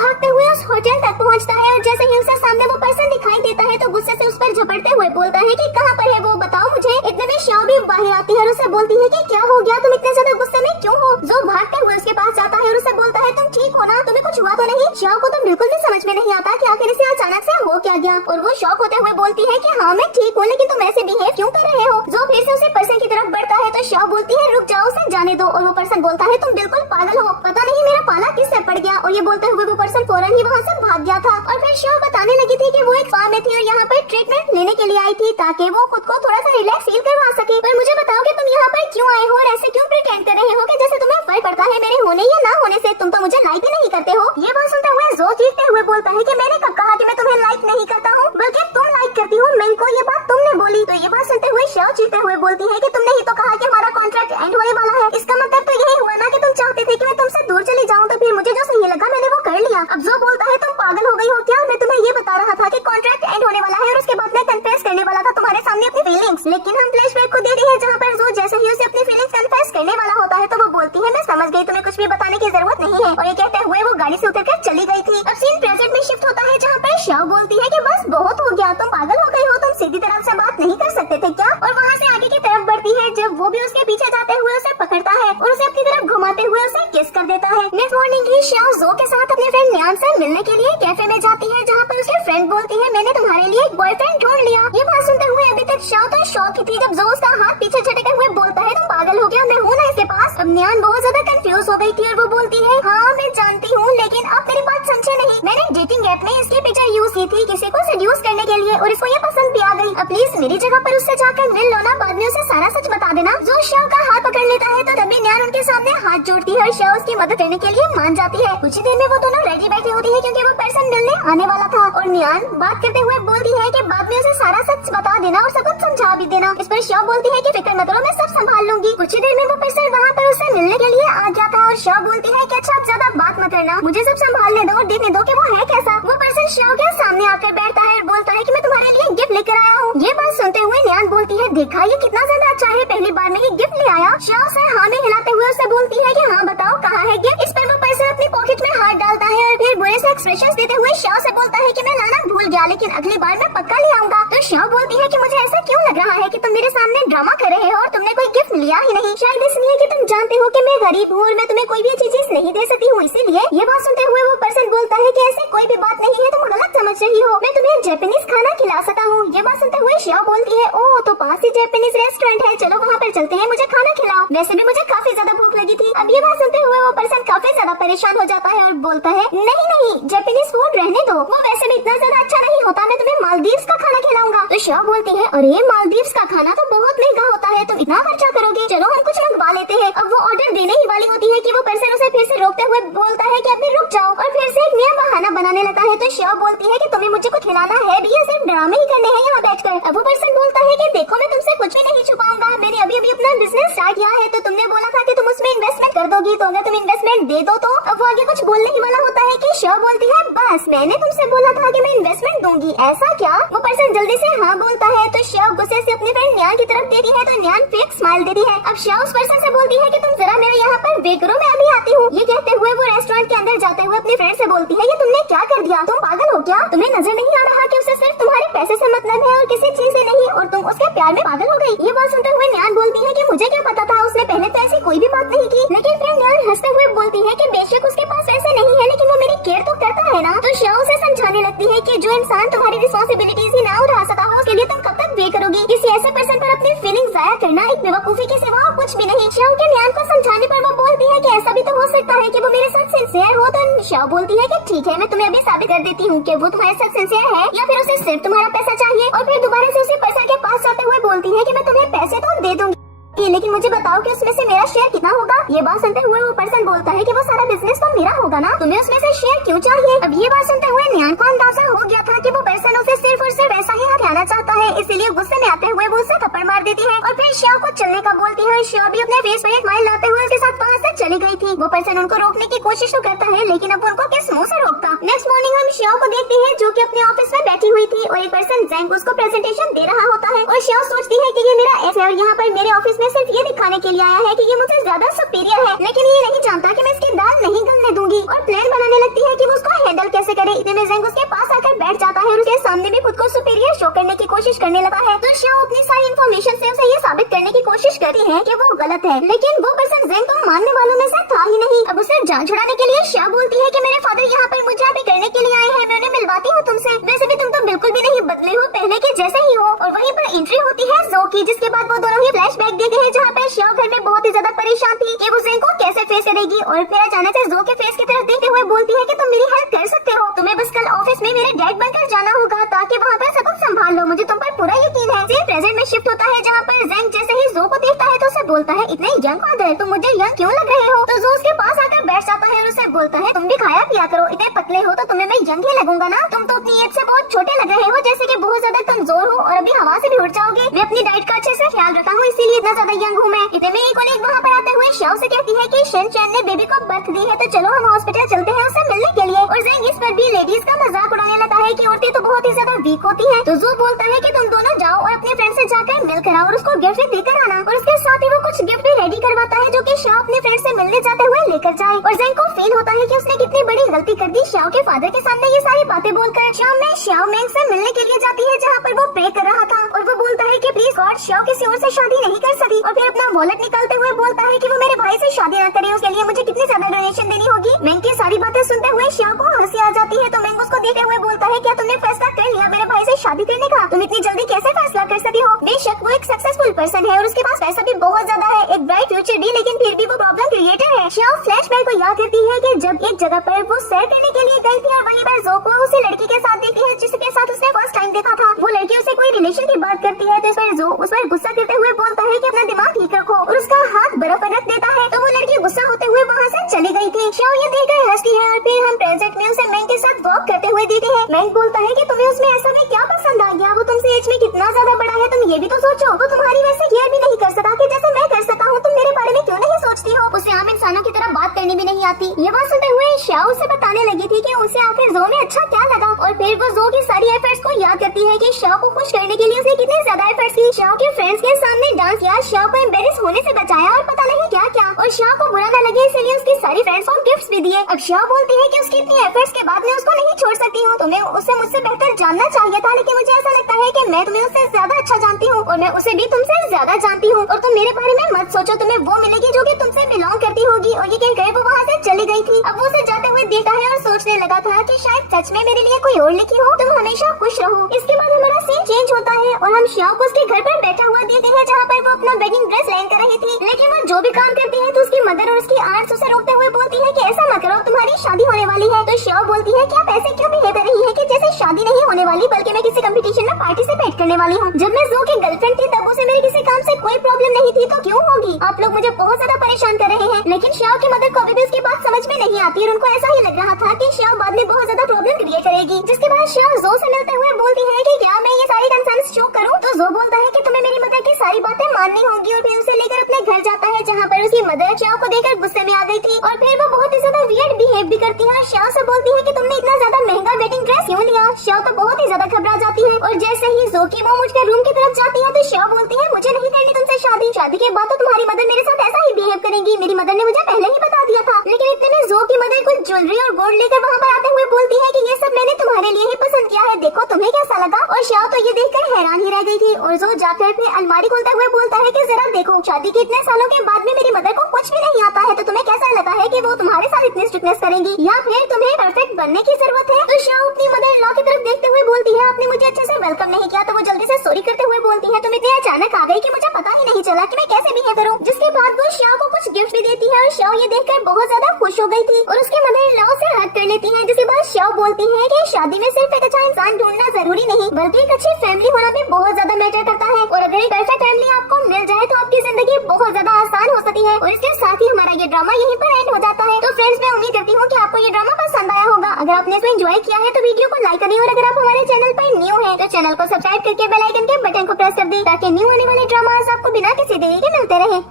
भागते हुए उस होटल तक पहुँचता है और जैसे ही उसे सामने वो पर्सन दिखाई देता है तो गुस्से से उस पर झपटते हुए बोलता है कि कहाँ पर है वो, बताओ मुझे। इतने में शाओ भी बाहर आती है और उसे बोलती है कि क्या हो गया, तुम इतने ज्यादा गुस्से में क्यों हो। जो भागते हुए उसके पास जाता है और उसे बोलता है तुम ठीक हो ना, तुम्हें कुछ हुआ तो नहीं। शाओ को तो बिल्कुल भी समझ में नहीं आता कि आखिर इसे अचानक से हो क्या गया, और वो शॉक होते हुए बोलती है कि हाँ मैं ठीक हूँ, लेकिन तुम ऐसे बिहेव क्यों कर रहे हो। जो फिर से उसे पर्सन की तरफ बढ़ता है तो शाओ बोलती है रुक जाओ, उसे जाने दो, और वो पर्सन बोलता है तुम बिल्कुल पागल हो, पता नहीं मेरा पाला किससे पड़ गया। और ये बोलते हुए वो पर्सन फौरन ही वहाँ से भाग गया था। और फिर शाओ बताने लगी थी कि वो एक फार्म में थी और यहाँ पर ट्रीटमेंट लेने के लिए आई थी ताकि वो खुद को थोड़ा सा रिलैक्स फील करवा सके। पर मुझे बताओ कि तुम यहाँ पर क्यों आए हो और ऐसे क्यों प्रिटेंड कर रहे हो कि जैसे तुम्हें फर्क पड़ता है मेरे होने या ना होने से, तुम तो मुझे लाइक ही नहीं करते हो। ये बात सुनते हुए जो चीखते हुए बोलता है कि मैंने कब कहा कि मैं तुम्हें लाइक नहीं करता हूँ, बल्कि तुम लाइक करती हो मैं को, ये बात तुमने बोली। तो ये बात सुनते हुए शाओ चीखते हुए बोलती है कि तुमने ही तो कहा कि हमारा कॉन्ट्रैक्ट एंड होने वाला है, इसका मतलब तो यही हुआ ना कि तुम चाहते थे कि मैं तुमसे दूर चली जाऊँ, तो फिर मुझे जो सही लगा मैंने वो कर लिया। अब जो बोलता है तुम पागल हो गई हो क्या, मैं तुम्हें ये बता रहा था कि कॉन्ट्रैक्ट एंड होने वाला है और उसके बाद मैं कन्फेस करने वाला था तुम्हारे सामने अपनी फीलिंग्स, लेकिन हम फ्लैशबैक को देते हैं जहाँ पर जो जैसे ही उसे अपनी फीलिंग्स कन्फेस करने वाला होता है तो वो बोलती है मैं समझ गई, तुम्हें कुछ भी बताने की जरूरत नहीं है। और ये कहते हुए वो गाड़ी से उतरकर चली गई थी। अब सीन प्रेजेंट में शिफ्ट होता है जहाँ पर शाओ बोलती है कि बस बहुत हो गया, तुम पागल हो गई हो, तुम सीधी तरफ से बात नहीं कर सकते थे क्या। और वहाँ से आगे की तरफ बढ़ती है जब वो भी उसके पीछे जाते हुए उसे पकड़ता है और उसे अपनी तरफ घुमाते हुए उसे किस कर देता है। नेक्स्ट मॉर्निंग ही शाओ जो के साथ अपने फ्रेंड न्यान से मिलने के लिए कैफे में जाती है जहाँ पर उसकी फ्रेंड बोलती है मैंने तुम्हारे लिए एक बॉयफ्रेंड ढूंढ लिया। ये बात सुनते हुए अभी तक शाओ तो शॉक ही थी जब जो उसका हाथ पीछे झटके हुए बोलता है तुम पागल हो गया, मैं हूँ ना इसके पास। अब न्यान बहुत ज्यादा कंफ्यूज हो गई थी और वो बोलती है हाँ मैं जानती हूँ, लेकिन आप मेरी बात समझे नहीं, मैंने डेटिंग ऐप में इसकी पिक्चर यूज की थी किसी को सेड्यूस करने के लिए और इसको ये पसंद भी आ गई। अब प्लीज मेरी जगह पर उससे जाकर मिल लो ना, बाद में उसे सारा सच बता देना। जो शाओ का हाथ पकड़ लेता है तो तभी न्यान उनके सामने हाथ जोड़ती है और शाओ उसकी मदद करने के लिए मान जाती है। कुछ ही देर में वो दोनों रेडी बैठी होती है क्योंकि वो पर्सन मिलने आने वाला था और न्यान बात करते हुए बोलती है कि बाद में उसे सारा सच बता देना और सब कुछ समझा भी देना। इस पर शाओ बोलती है कि फिक्र मत करो मैं सब संभाल लूंगी। कुछ ही देर में वो पर्सन वहाँ पर उससे मिलने के लिए आ गया था और शाओ बोलती है कि अच्छा आप ज्यादा बात मत करना, मुझे सब संभालने दो और देखने दो कि वो है कैसा। वो पर्सन शाओ के सामने आकर बैठता है और बोलता है कि मैं तुम्हारे लिए गिफ्ट लेकर आया हूँ। ये बात सुनते हुए न्यान बोलती है देखा ये कितना ज्यादा अच्छा है, पहली बार में ही गिफ्ट ले आया। शाओ से हाँ में हिलाते हुए उससे बोलती है कि हाँ बताओ कहाँ है गिफ्ट। इस पर वो पर्सन अपनी पॉकेट में हाथ डालता है और फिर बुरे से एक्सप्रेशंस देते हुए शाओ से बोलता है कि मैं लाना भूल गया, लेकिन अगली बार मैं पक्का ले आऊंगा। तो शाओ बोलती है कि मुझे ऐसा क्यों लग रहा है कि तुम मेरे सामने ड्रामा कर रहे हो और तुमने कोई गिफ्ट लिया ही नहीं, शायद इसलिए कि तुम जानते हो कि मैं गरीब हूँ और मैं तुम्हें कोई भी अच्छी चीज नहीं दे सकती हूँ, इसीलिए। ये बात सुनते हुए वो पर्सन बोलता है कि ऐसी कोई भी बात नहीं है, तुम गलत समझ रही हो, मैं तुम्हें जापानीज खाना खिला सकता हूँ। ये बात सुनते हुए शाओ बोलती है ओह तो पास ही जापानीज रेस्टोरेंट है, चलो वहाँ पर चलते हैं, मुझे खाना खिलाओ, वैसे भी मुझे काफी ज्यादा भूख लगी थी। अब ये बात सुनते हुए वो पर्सन काफी ज्यादा परेशान हो जाता है और बोलता है नहीं नहीं जापानीज फूड रहने दो, वो वैसे भी इतना ज्यादा अच्छा नहीं होता, मैं तुम्हें मालदीव्स का खाना खिलाऊंगा। तो शाओ बोलती है अरे मालदीव्स का खाना तो बहुत महंगा होता है, तुम इतना खर्चा करोगे, चलो हम कुछ मंगवा लेते हैं। अब वो ऑर्डर देने ही वाली होती है कि वो पर्सन उसे फिर से रोकते हुए बोलता है कि अभी रुक जाओ और फिर से एक नया बहाना बनाने लगता है। तो शाओ बोलती है कि तुम्हें मुझे कुछ खिलाना है भी या सिर्फ ड्रामे ही करने हैं यहाँ बैठकर। अब वो पर्सन बोलता है कि देखो मैं तुमसे कुछ भी नहीं छुपाऊंगा, मैंने अभी अभी अपना बिजनेस स्टार्ट किया है, तो तुमने बोला था कि तुम उसमें इन्वेस्टमेंट कर दोगी, तो अगर तुम इन्वेस्टमेंट दे दो तो। अब वो आगे कुछ बोलने ही वाला होता है कि शाओ बोलती है बस मैंने तुमसे बोला था कि मैं इन्वेस्टमेंट दूंगी, ऐसा क्या। वो पर्सन जल्दी से हाँ बोलता है तो शाओ गुस्से से अपने फ्रेंड न्यान की तरफ देती है तो न्यान फेक स्माइल देती है। अब शाओ उस पर्सन से बोलती है कि तुम जरा मेरे यहाँ पर वेट करो, मैं अभी आती हूँ। ये कहते हुए वो रेस्टोरेंट के अंदर जाते हुए अपने फ्रेंड से बोलती है कि तुमने क्या कर दिया, तुम पागल हो क्या, तुम्हें नजर नहीं आ रहा कि उसे सिर्फ तुम्हारे पैसे से मतलब है और किसी चीज से नहीं, और तुम उसके प्यार में पागल हो गई। ये बात सुनते हुए न्यान बोलती है कि मुझे क्या पता था, उसने पहले तो ऐसी कोई भी बात नहीं की। लेकिन फिर न्यान हंसते हुए बोलती है कि बेशक उसके पास पैसे नहीं है लेकिन वो मेरी केयर तो करता है ना। तो शाओ उसे समझाने लगती है कि जो इंसान तुम्हारी रिस्पॉन्सिबिलिटीज ही ना उठा सका हो उसके लिए तुम कब तक वेट करोगी, किसी ऐसे पर्सन पर अपनी फीलिंग जाया करना एक बेवकूफी के सिवा कुछ भी नहीं। शाओ के न्यान को समझाने पर वो बोलती है कि ऐसा भी तो हो सकता है कि वो मेरे साथ सिंसियर हो। तो शाओ बोलती है कि ठीक है मैं तुम्हें अभी साबित कर देती हूँ कि वो तुम्हारे साथ सिंसियर है या फिर उसे सिर्फ तुम्हारा पैसा चाहिए। और फिर दोबारा से उसी पर्सन के पास जाते हुए बोलती है कि मैं तुम्हें पैसे तो दे दूंगी लेकिन मुझे बताओ कि उसमें से मेरा शेयर कितना होगा। ये बात सुनते हुए वो पर्सन बोलता है कि वो सारा बिजनेस तो मेरा होगा ना, तुम्हें उसमें से शेयर क्यों चाहिए। अब ये बात सुनते हुए न्यान को अंदाजा हो गया था कि वो पर्सन उसे सिर्फ और सिर्फ ऐसा ही हथियाना चाहता है, इसीलिए गुस्से में आते हुए वो उसे थप्पड़ मार देती है और फिर शाओ को चलने का बोलती है। शाओ भी अपने फेस पर एक स्माइल लाते हुए उसके साथ वहाँ से चली गई थी। वो पर्सन उनको रोकने की कोशिश तो करता है लेकिन अब उनको किस मुँह से रोकता। नेक्स्ट मॉर्निंग हम श्याओ को देखती है जो कि अपने ऑफिस में बैठी हुई थी और एक पर्सन जैंग उसको प्रेजेंटेशन दे रहा होता है और श्याओ सोचती है कि ये मेरा एक्स है और यहाँ पर मेरे ऑफिस में सिर्फ ये दिखाने के लिए आया है कि ये मुझसे ज्यादा सुपीरियर है, लेकिन ये नहीं जानता कि मैं इसकी दाल नहीं गलने दूंगी और प्लान बनाने लगती है कि वो उसको हैंडल कैसे करे। इतने में जैंग उसके पास आकर बैठ जाता है और उसके सामने भी खुद को सुपीरियर शो करने की कोशिश करने लगा है। तो श्याओ अपनी सारी इन्फॉर्मेशन से उसे ये साबित करने की कोशिश करती है कि वो गलत है, लेकिन वो पर्सन जैंग तो मानने वालों में से था ही नहीं। अब उसे जान छुड़ाने के लिए श्याओ बोलती है कि मेरे फादर यहाँ पर मुझे अभी करने के लिए आए हैं, मैं उन्हें मिलवाती हूँ तुमसे। वैसे भी तुम तो बिल्कुल भी नहीं बदले हो, पहले के जैसे ही हो। और वहीं पर एंट्री होती है जो की, जिसके बाद वो दोनों ही फ्लैशबैक देते हैं जहाँ पर श्याओ घर में बहुत ही ज्यादा परेशान थी कि वो जैंग को कैसे फेस करेगी। और फिर अचानक से जो के फेस की तरफ देखते हुए बोलती है कि तुम मेरी हेल्प कर सकते हो, तुम्हें बस कल ऑफिस में मेरे डैड बनकर जाना होगा ताकि वहाँ पर सब कुछ संभाल लो, मुझे तुम पर पूरा यकीन है। फिर प्रेजेंट में शिफ्ट होता है जहाँ पर जैंग जैसे ही जो को देखता है तो उसे बोलता है इतने यंग फादर तुम मुझे यंग क्यों लग रहे हो। तो जो उसके पास आकर बैठ जाता है और उसे बोलता है तुम भी खाया पिया करो, इतने पतले हो तो तुम्हें मैं यंग ही लगूंगा ना, तुम तो अपनी एज से बहुत छोटे लग रहे हो, जैसे कि बहुत ज्यादा कमजोर हो और अभी हवा से भी उड़ जाओगे। मैं अपनी डाइट का अच्छे से ख्याल रखता हूँ इसीलिए इतना ज्यादा यंग हूँ मैं। इतने में एक कोलीग वहाँ पर आते हुए श्याओ से कहती है कि शन चैन ने बेबी को बर्थ दी है तो चलो हम हॉस्पिटल चलते हैं उसे मिलने के लिए। और जैंग इस पर भी लेडीज का मजाक उड़ाने लगा है कि औरतें तो बहुत ही ज्यादा वीक होती है। तो जो बोलता है कि तुम दोनों जाओ और अपने फ्रेंड से जाकर मिल कर आओ और उसको गिफ्ट देकर आना। और उसके साथ ही वो कुछ गिफ्ट भी रेडी करवाता है जो कि श्याओ अपने फ्रेंड से मिलने जाते हुए लेकर जाए। और जैंग को फील होता है कि उसने कितनी बड़ी गलती कर दी श्याओ के फादर के सामने ये सारी बातें बोलकर। शाम में श्याओ मैंग से मिलने के लिए जाती है जहाँ पर वो प्रे कर रहा था और वो बोलता है कि प्लीज गॉड श्याओ किसी और से शादी नहीं कर सकती। और फिर अपना वॉलेट निकालते हुए बोलता है कि वो मेरे भाई से शादी न करे, उसके लिए मुझे कितनी ज्यादा डोनेशन देनी होगी। मैंग की सारी बातें सुनते हुए श्याओ को हंसी आ जाती है। तो मैंग उसको देखते हुए बोलता है क्या तुमने फैसला कर लिया मेरे भाई से शादी करने का? तुम इतनी जल्दी कैसे फैसला कर सकती हो? बेशक वो एक सक्सेसफुल पर्सन है और उसके पास पैसा भी बहुत ज्यादा है, एक ब्राइट फ्यूचर भी, लेकिन फिर भी वो प्रॉब्लम क्रिएटर है। श्याओ फ्लैशबैक को याद करती है कि जब एक जगह पर वो सैर करने के लिए गई थी और वहीं पर जो को उसी लड़की के साथ देखती है जिसके साथ उसने फर्स्ट टाइम देखा था। वो लड़की उसे कोई रिलेशन की बात करती है तो इस पर जो उस पर गुस्सा करते हुए बोलता है कि अपना दिमाग ठीक रखो और उसका हाथ बर्फ पर रख देता है। तो वो लड़की गुस्सा होते हुए वहाँ से चली गई थी। श्याओ ये देखकर हंसती है और फिर हम प्रेजेंट में उसे मैंग के साथ वॉक करते हुए देखते हैं। मैंग बोलता है कि तुम्हें उसमें ऐसा में क्या पसंद आ गया? वो तुमसे एज में कितना ज्यादा बड़ा है, तुम ये भी तो सोचो। वो तुम्हारी वैसे केयर भी नहीं कर सका कि जैसे मैं कर सका हूँ, तुम मेरे बारे में क्यों नहीं सोचती हो? उसे आम इंसानों की तरह बात करनी भी नहीं आती। ये बात सुनते हुए श्याओ उसे बताने लगी थी कि उसे आखिर जो में अच्छा क्या लगा। और फिर वो जो की सारी एफर्ट्स को याद करती है कि श्याओ को खुश करने के लिए उसने कितने ज्यादा एफर्ट्स की। श्याओ के फ्रेंड्स के सामने डांस किया, श्याओ को एम्बेरस होने से बचाया और पता नहीं क्या क्या। और श्याओ को बुरा न लगे इसलिए उसकी सारी फ्रेंड्स को गिफ्ट्स भी दिए। अब श्याओ बोलती है कि उसकी इतनी एफर्ट्स के बाद मैं उसको नहीं छोड़ सकती हूँ, तुम्हें उसे मुझसे बेहतर जानना चाहिए था, लेकिन मुझे ऐसा लगता है कि मैं तुम्हें उससे ज्यादा अच्छा जानती हूँ और मैं उसे भी तुमसे ज्यादा जानती हूँ। और तुम मेरे बारे में मत सोचो, तुम्हें वो मिलेगी जो कि तुमसे बिलोंग करती होगी। और ये कहकर वो वहाँ से चली गई थी। अब वो उसे जाते हुए देखा है और सोचने लगा था कि शायद सच में मेरे लिए कोई और लिखी हो, तुम हमेशा खुश रहो। इसके बाद हमारा सीन चेंज होता है और हम श्याओ को उसके घर पर बैठा हुआ देखते हैं जहाँ पर वो अपना वेडिंग ड्रेस लाइन कर रही थी। लेकिन वो जो भी काम करती है तो उसकी मदर और उसकी आंट उसे रोकते हुए बोलती है कि ऐसा मत करो, तुम्हारी शादी होने वाली है। तो श्याओ बोलती है कि आप ऐसे क्यों बिहेव कर रही है कि जैसे शादी नहीं होने वाली बल्कि मैं किसी कंपटीशन में पार्टिसिपेट करने वाली हूँ। जब मैं जो की गर्लफ्रेंड थी तब उसे मेरे किसी काम से कोई प्रॉब्लम नहीं थी तो क्यों होगी? आप लोग मुझे बहुत ज्यादा परेशान कर रहे हैं। लेकिन श्याओ की मदर को अभी भी उसकी बात समझ में नहीं आती और उनको ऐसा ही लग रहा था कि श्याओ बाद में बहुत ज्यादा प्रॉब्लम क्रिएट करेगी। जिसके बाद श्याओ जो से मिलते हुए बोलती है कि क्या मैं ये सारी कंसर्न्स शो करूं? तो जो बोलता है कि तुम्हें मेरी मदर की सारी बातें माननी होगी और फिर उसे लेकर अपने घर जाता है जहाँ पर उसकी मदर श्याओ को देखकर गुस्से में आ गई थी। और फिर वो बहुत ही ज्यादा वियर्ड बिहेव भी करती है और श्याओ से बोलती है कि तुमने इतना ज्यादा महंगा वेडिंग ड्रेस क्यों लिया? श्याओ तो बहुत ही ज्यादा घबरा जाती है और जैसे ही जो की वो मुझके रूम की तरफ जाती है तो श्याओ बोलती है मुझे नहीं करनी तुमसे शादी, शादी के बाद तो तुम्हारी मदर मेरे साथ ऐसा ही बिहेव करेगी, मेरी मदर ने मुझे पहले ही बता दिया था। लेकिन इतने में जो की मदर कुछ ज्वेलरी और गोल्ड लेकर वहाँ पर आते हुए बोलती है कि ये सब मैंने तुम्हारे लिए ही पसंद किया है, देखो तुम्हें कैसा लगा। और श्याओ तो ये देखकर हैरान ही रह गई थी और जो जाकर फिर अलमारी खोलते हुए बोलता है कि जरा देखो शादी के इतने सालों के बाद में मेरी मदर को कुछ भी नहीं आता है, तो तुम्हें कैसा लगा है कि वो तुम्हारे साथ इतनी स्ट्रिक्टनेस करेंगी या फिर तुम्हें परफेक्ट बनने की जरूरत है? तो श्याओ अपनी मदर लॉ की तरफ देखते हुए बोलती है आपने मुझे अच्छे से वेलकम नहीं किया। तो वो जल्दी से सॉरी करते हुए बोलती है तुम इतने अचानक आ गई कि मुझे पता ही नहीं चला कि मैं कैसे बिहेव करूं। जिसके बाद वो श्याओ को कुछ गिफ्ट भी देती है और श्याओ ये देखकर बहुत ज्यादा खुश हो गई थी और उसके मदर लॉ से हग कर लेती है। जिसके बाद श्याओ बोलती है कि शादी में सिर्फ एक अच्छा इंसान ढूंढना जरूरी नहीं बल्कि एक अच्छी फैमिली होना भी बहुत ज्यादा मैटर करता है और अगर एक परफेक्ट फैमिली आपको मिल जाए तो आपकी जिंदगी बहुत ज्यादा आसान हो सकती है। और इसके साथ ही हमारा ये ड्रामा यहीं पर एंड हो जाता है। तो फ्रेंड्स मैं उम्मीद करती हूँ कि आपको ये ड्रामा पसंद आया होगा। अगर आपने इसको एंजॉय किया है तो वीडियो को लाइक करें और अगर आप हमारे चैनल पर न्यू है तो चैनल को सब्सक्राइब करके बेल आइकन के बटन को प्रेस कर दें ताकि न्यू आने वाले ड्रामास आपको बिना किसी देरी के मिलते रहे।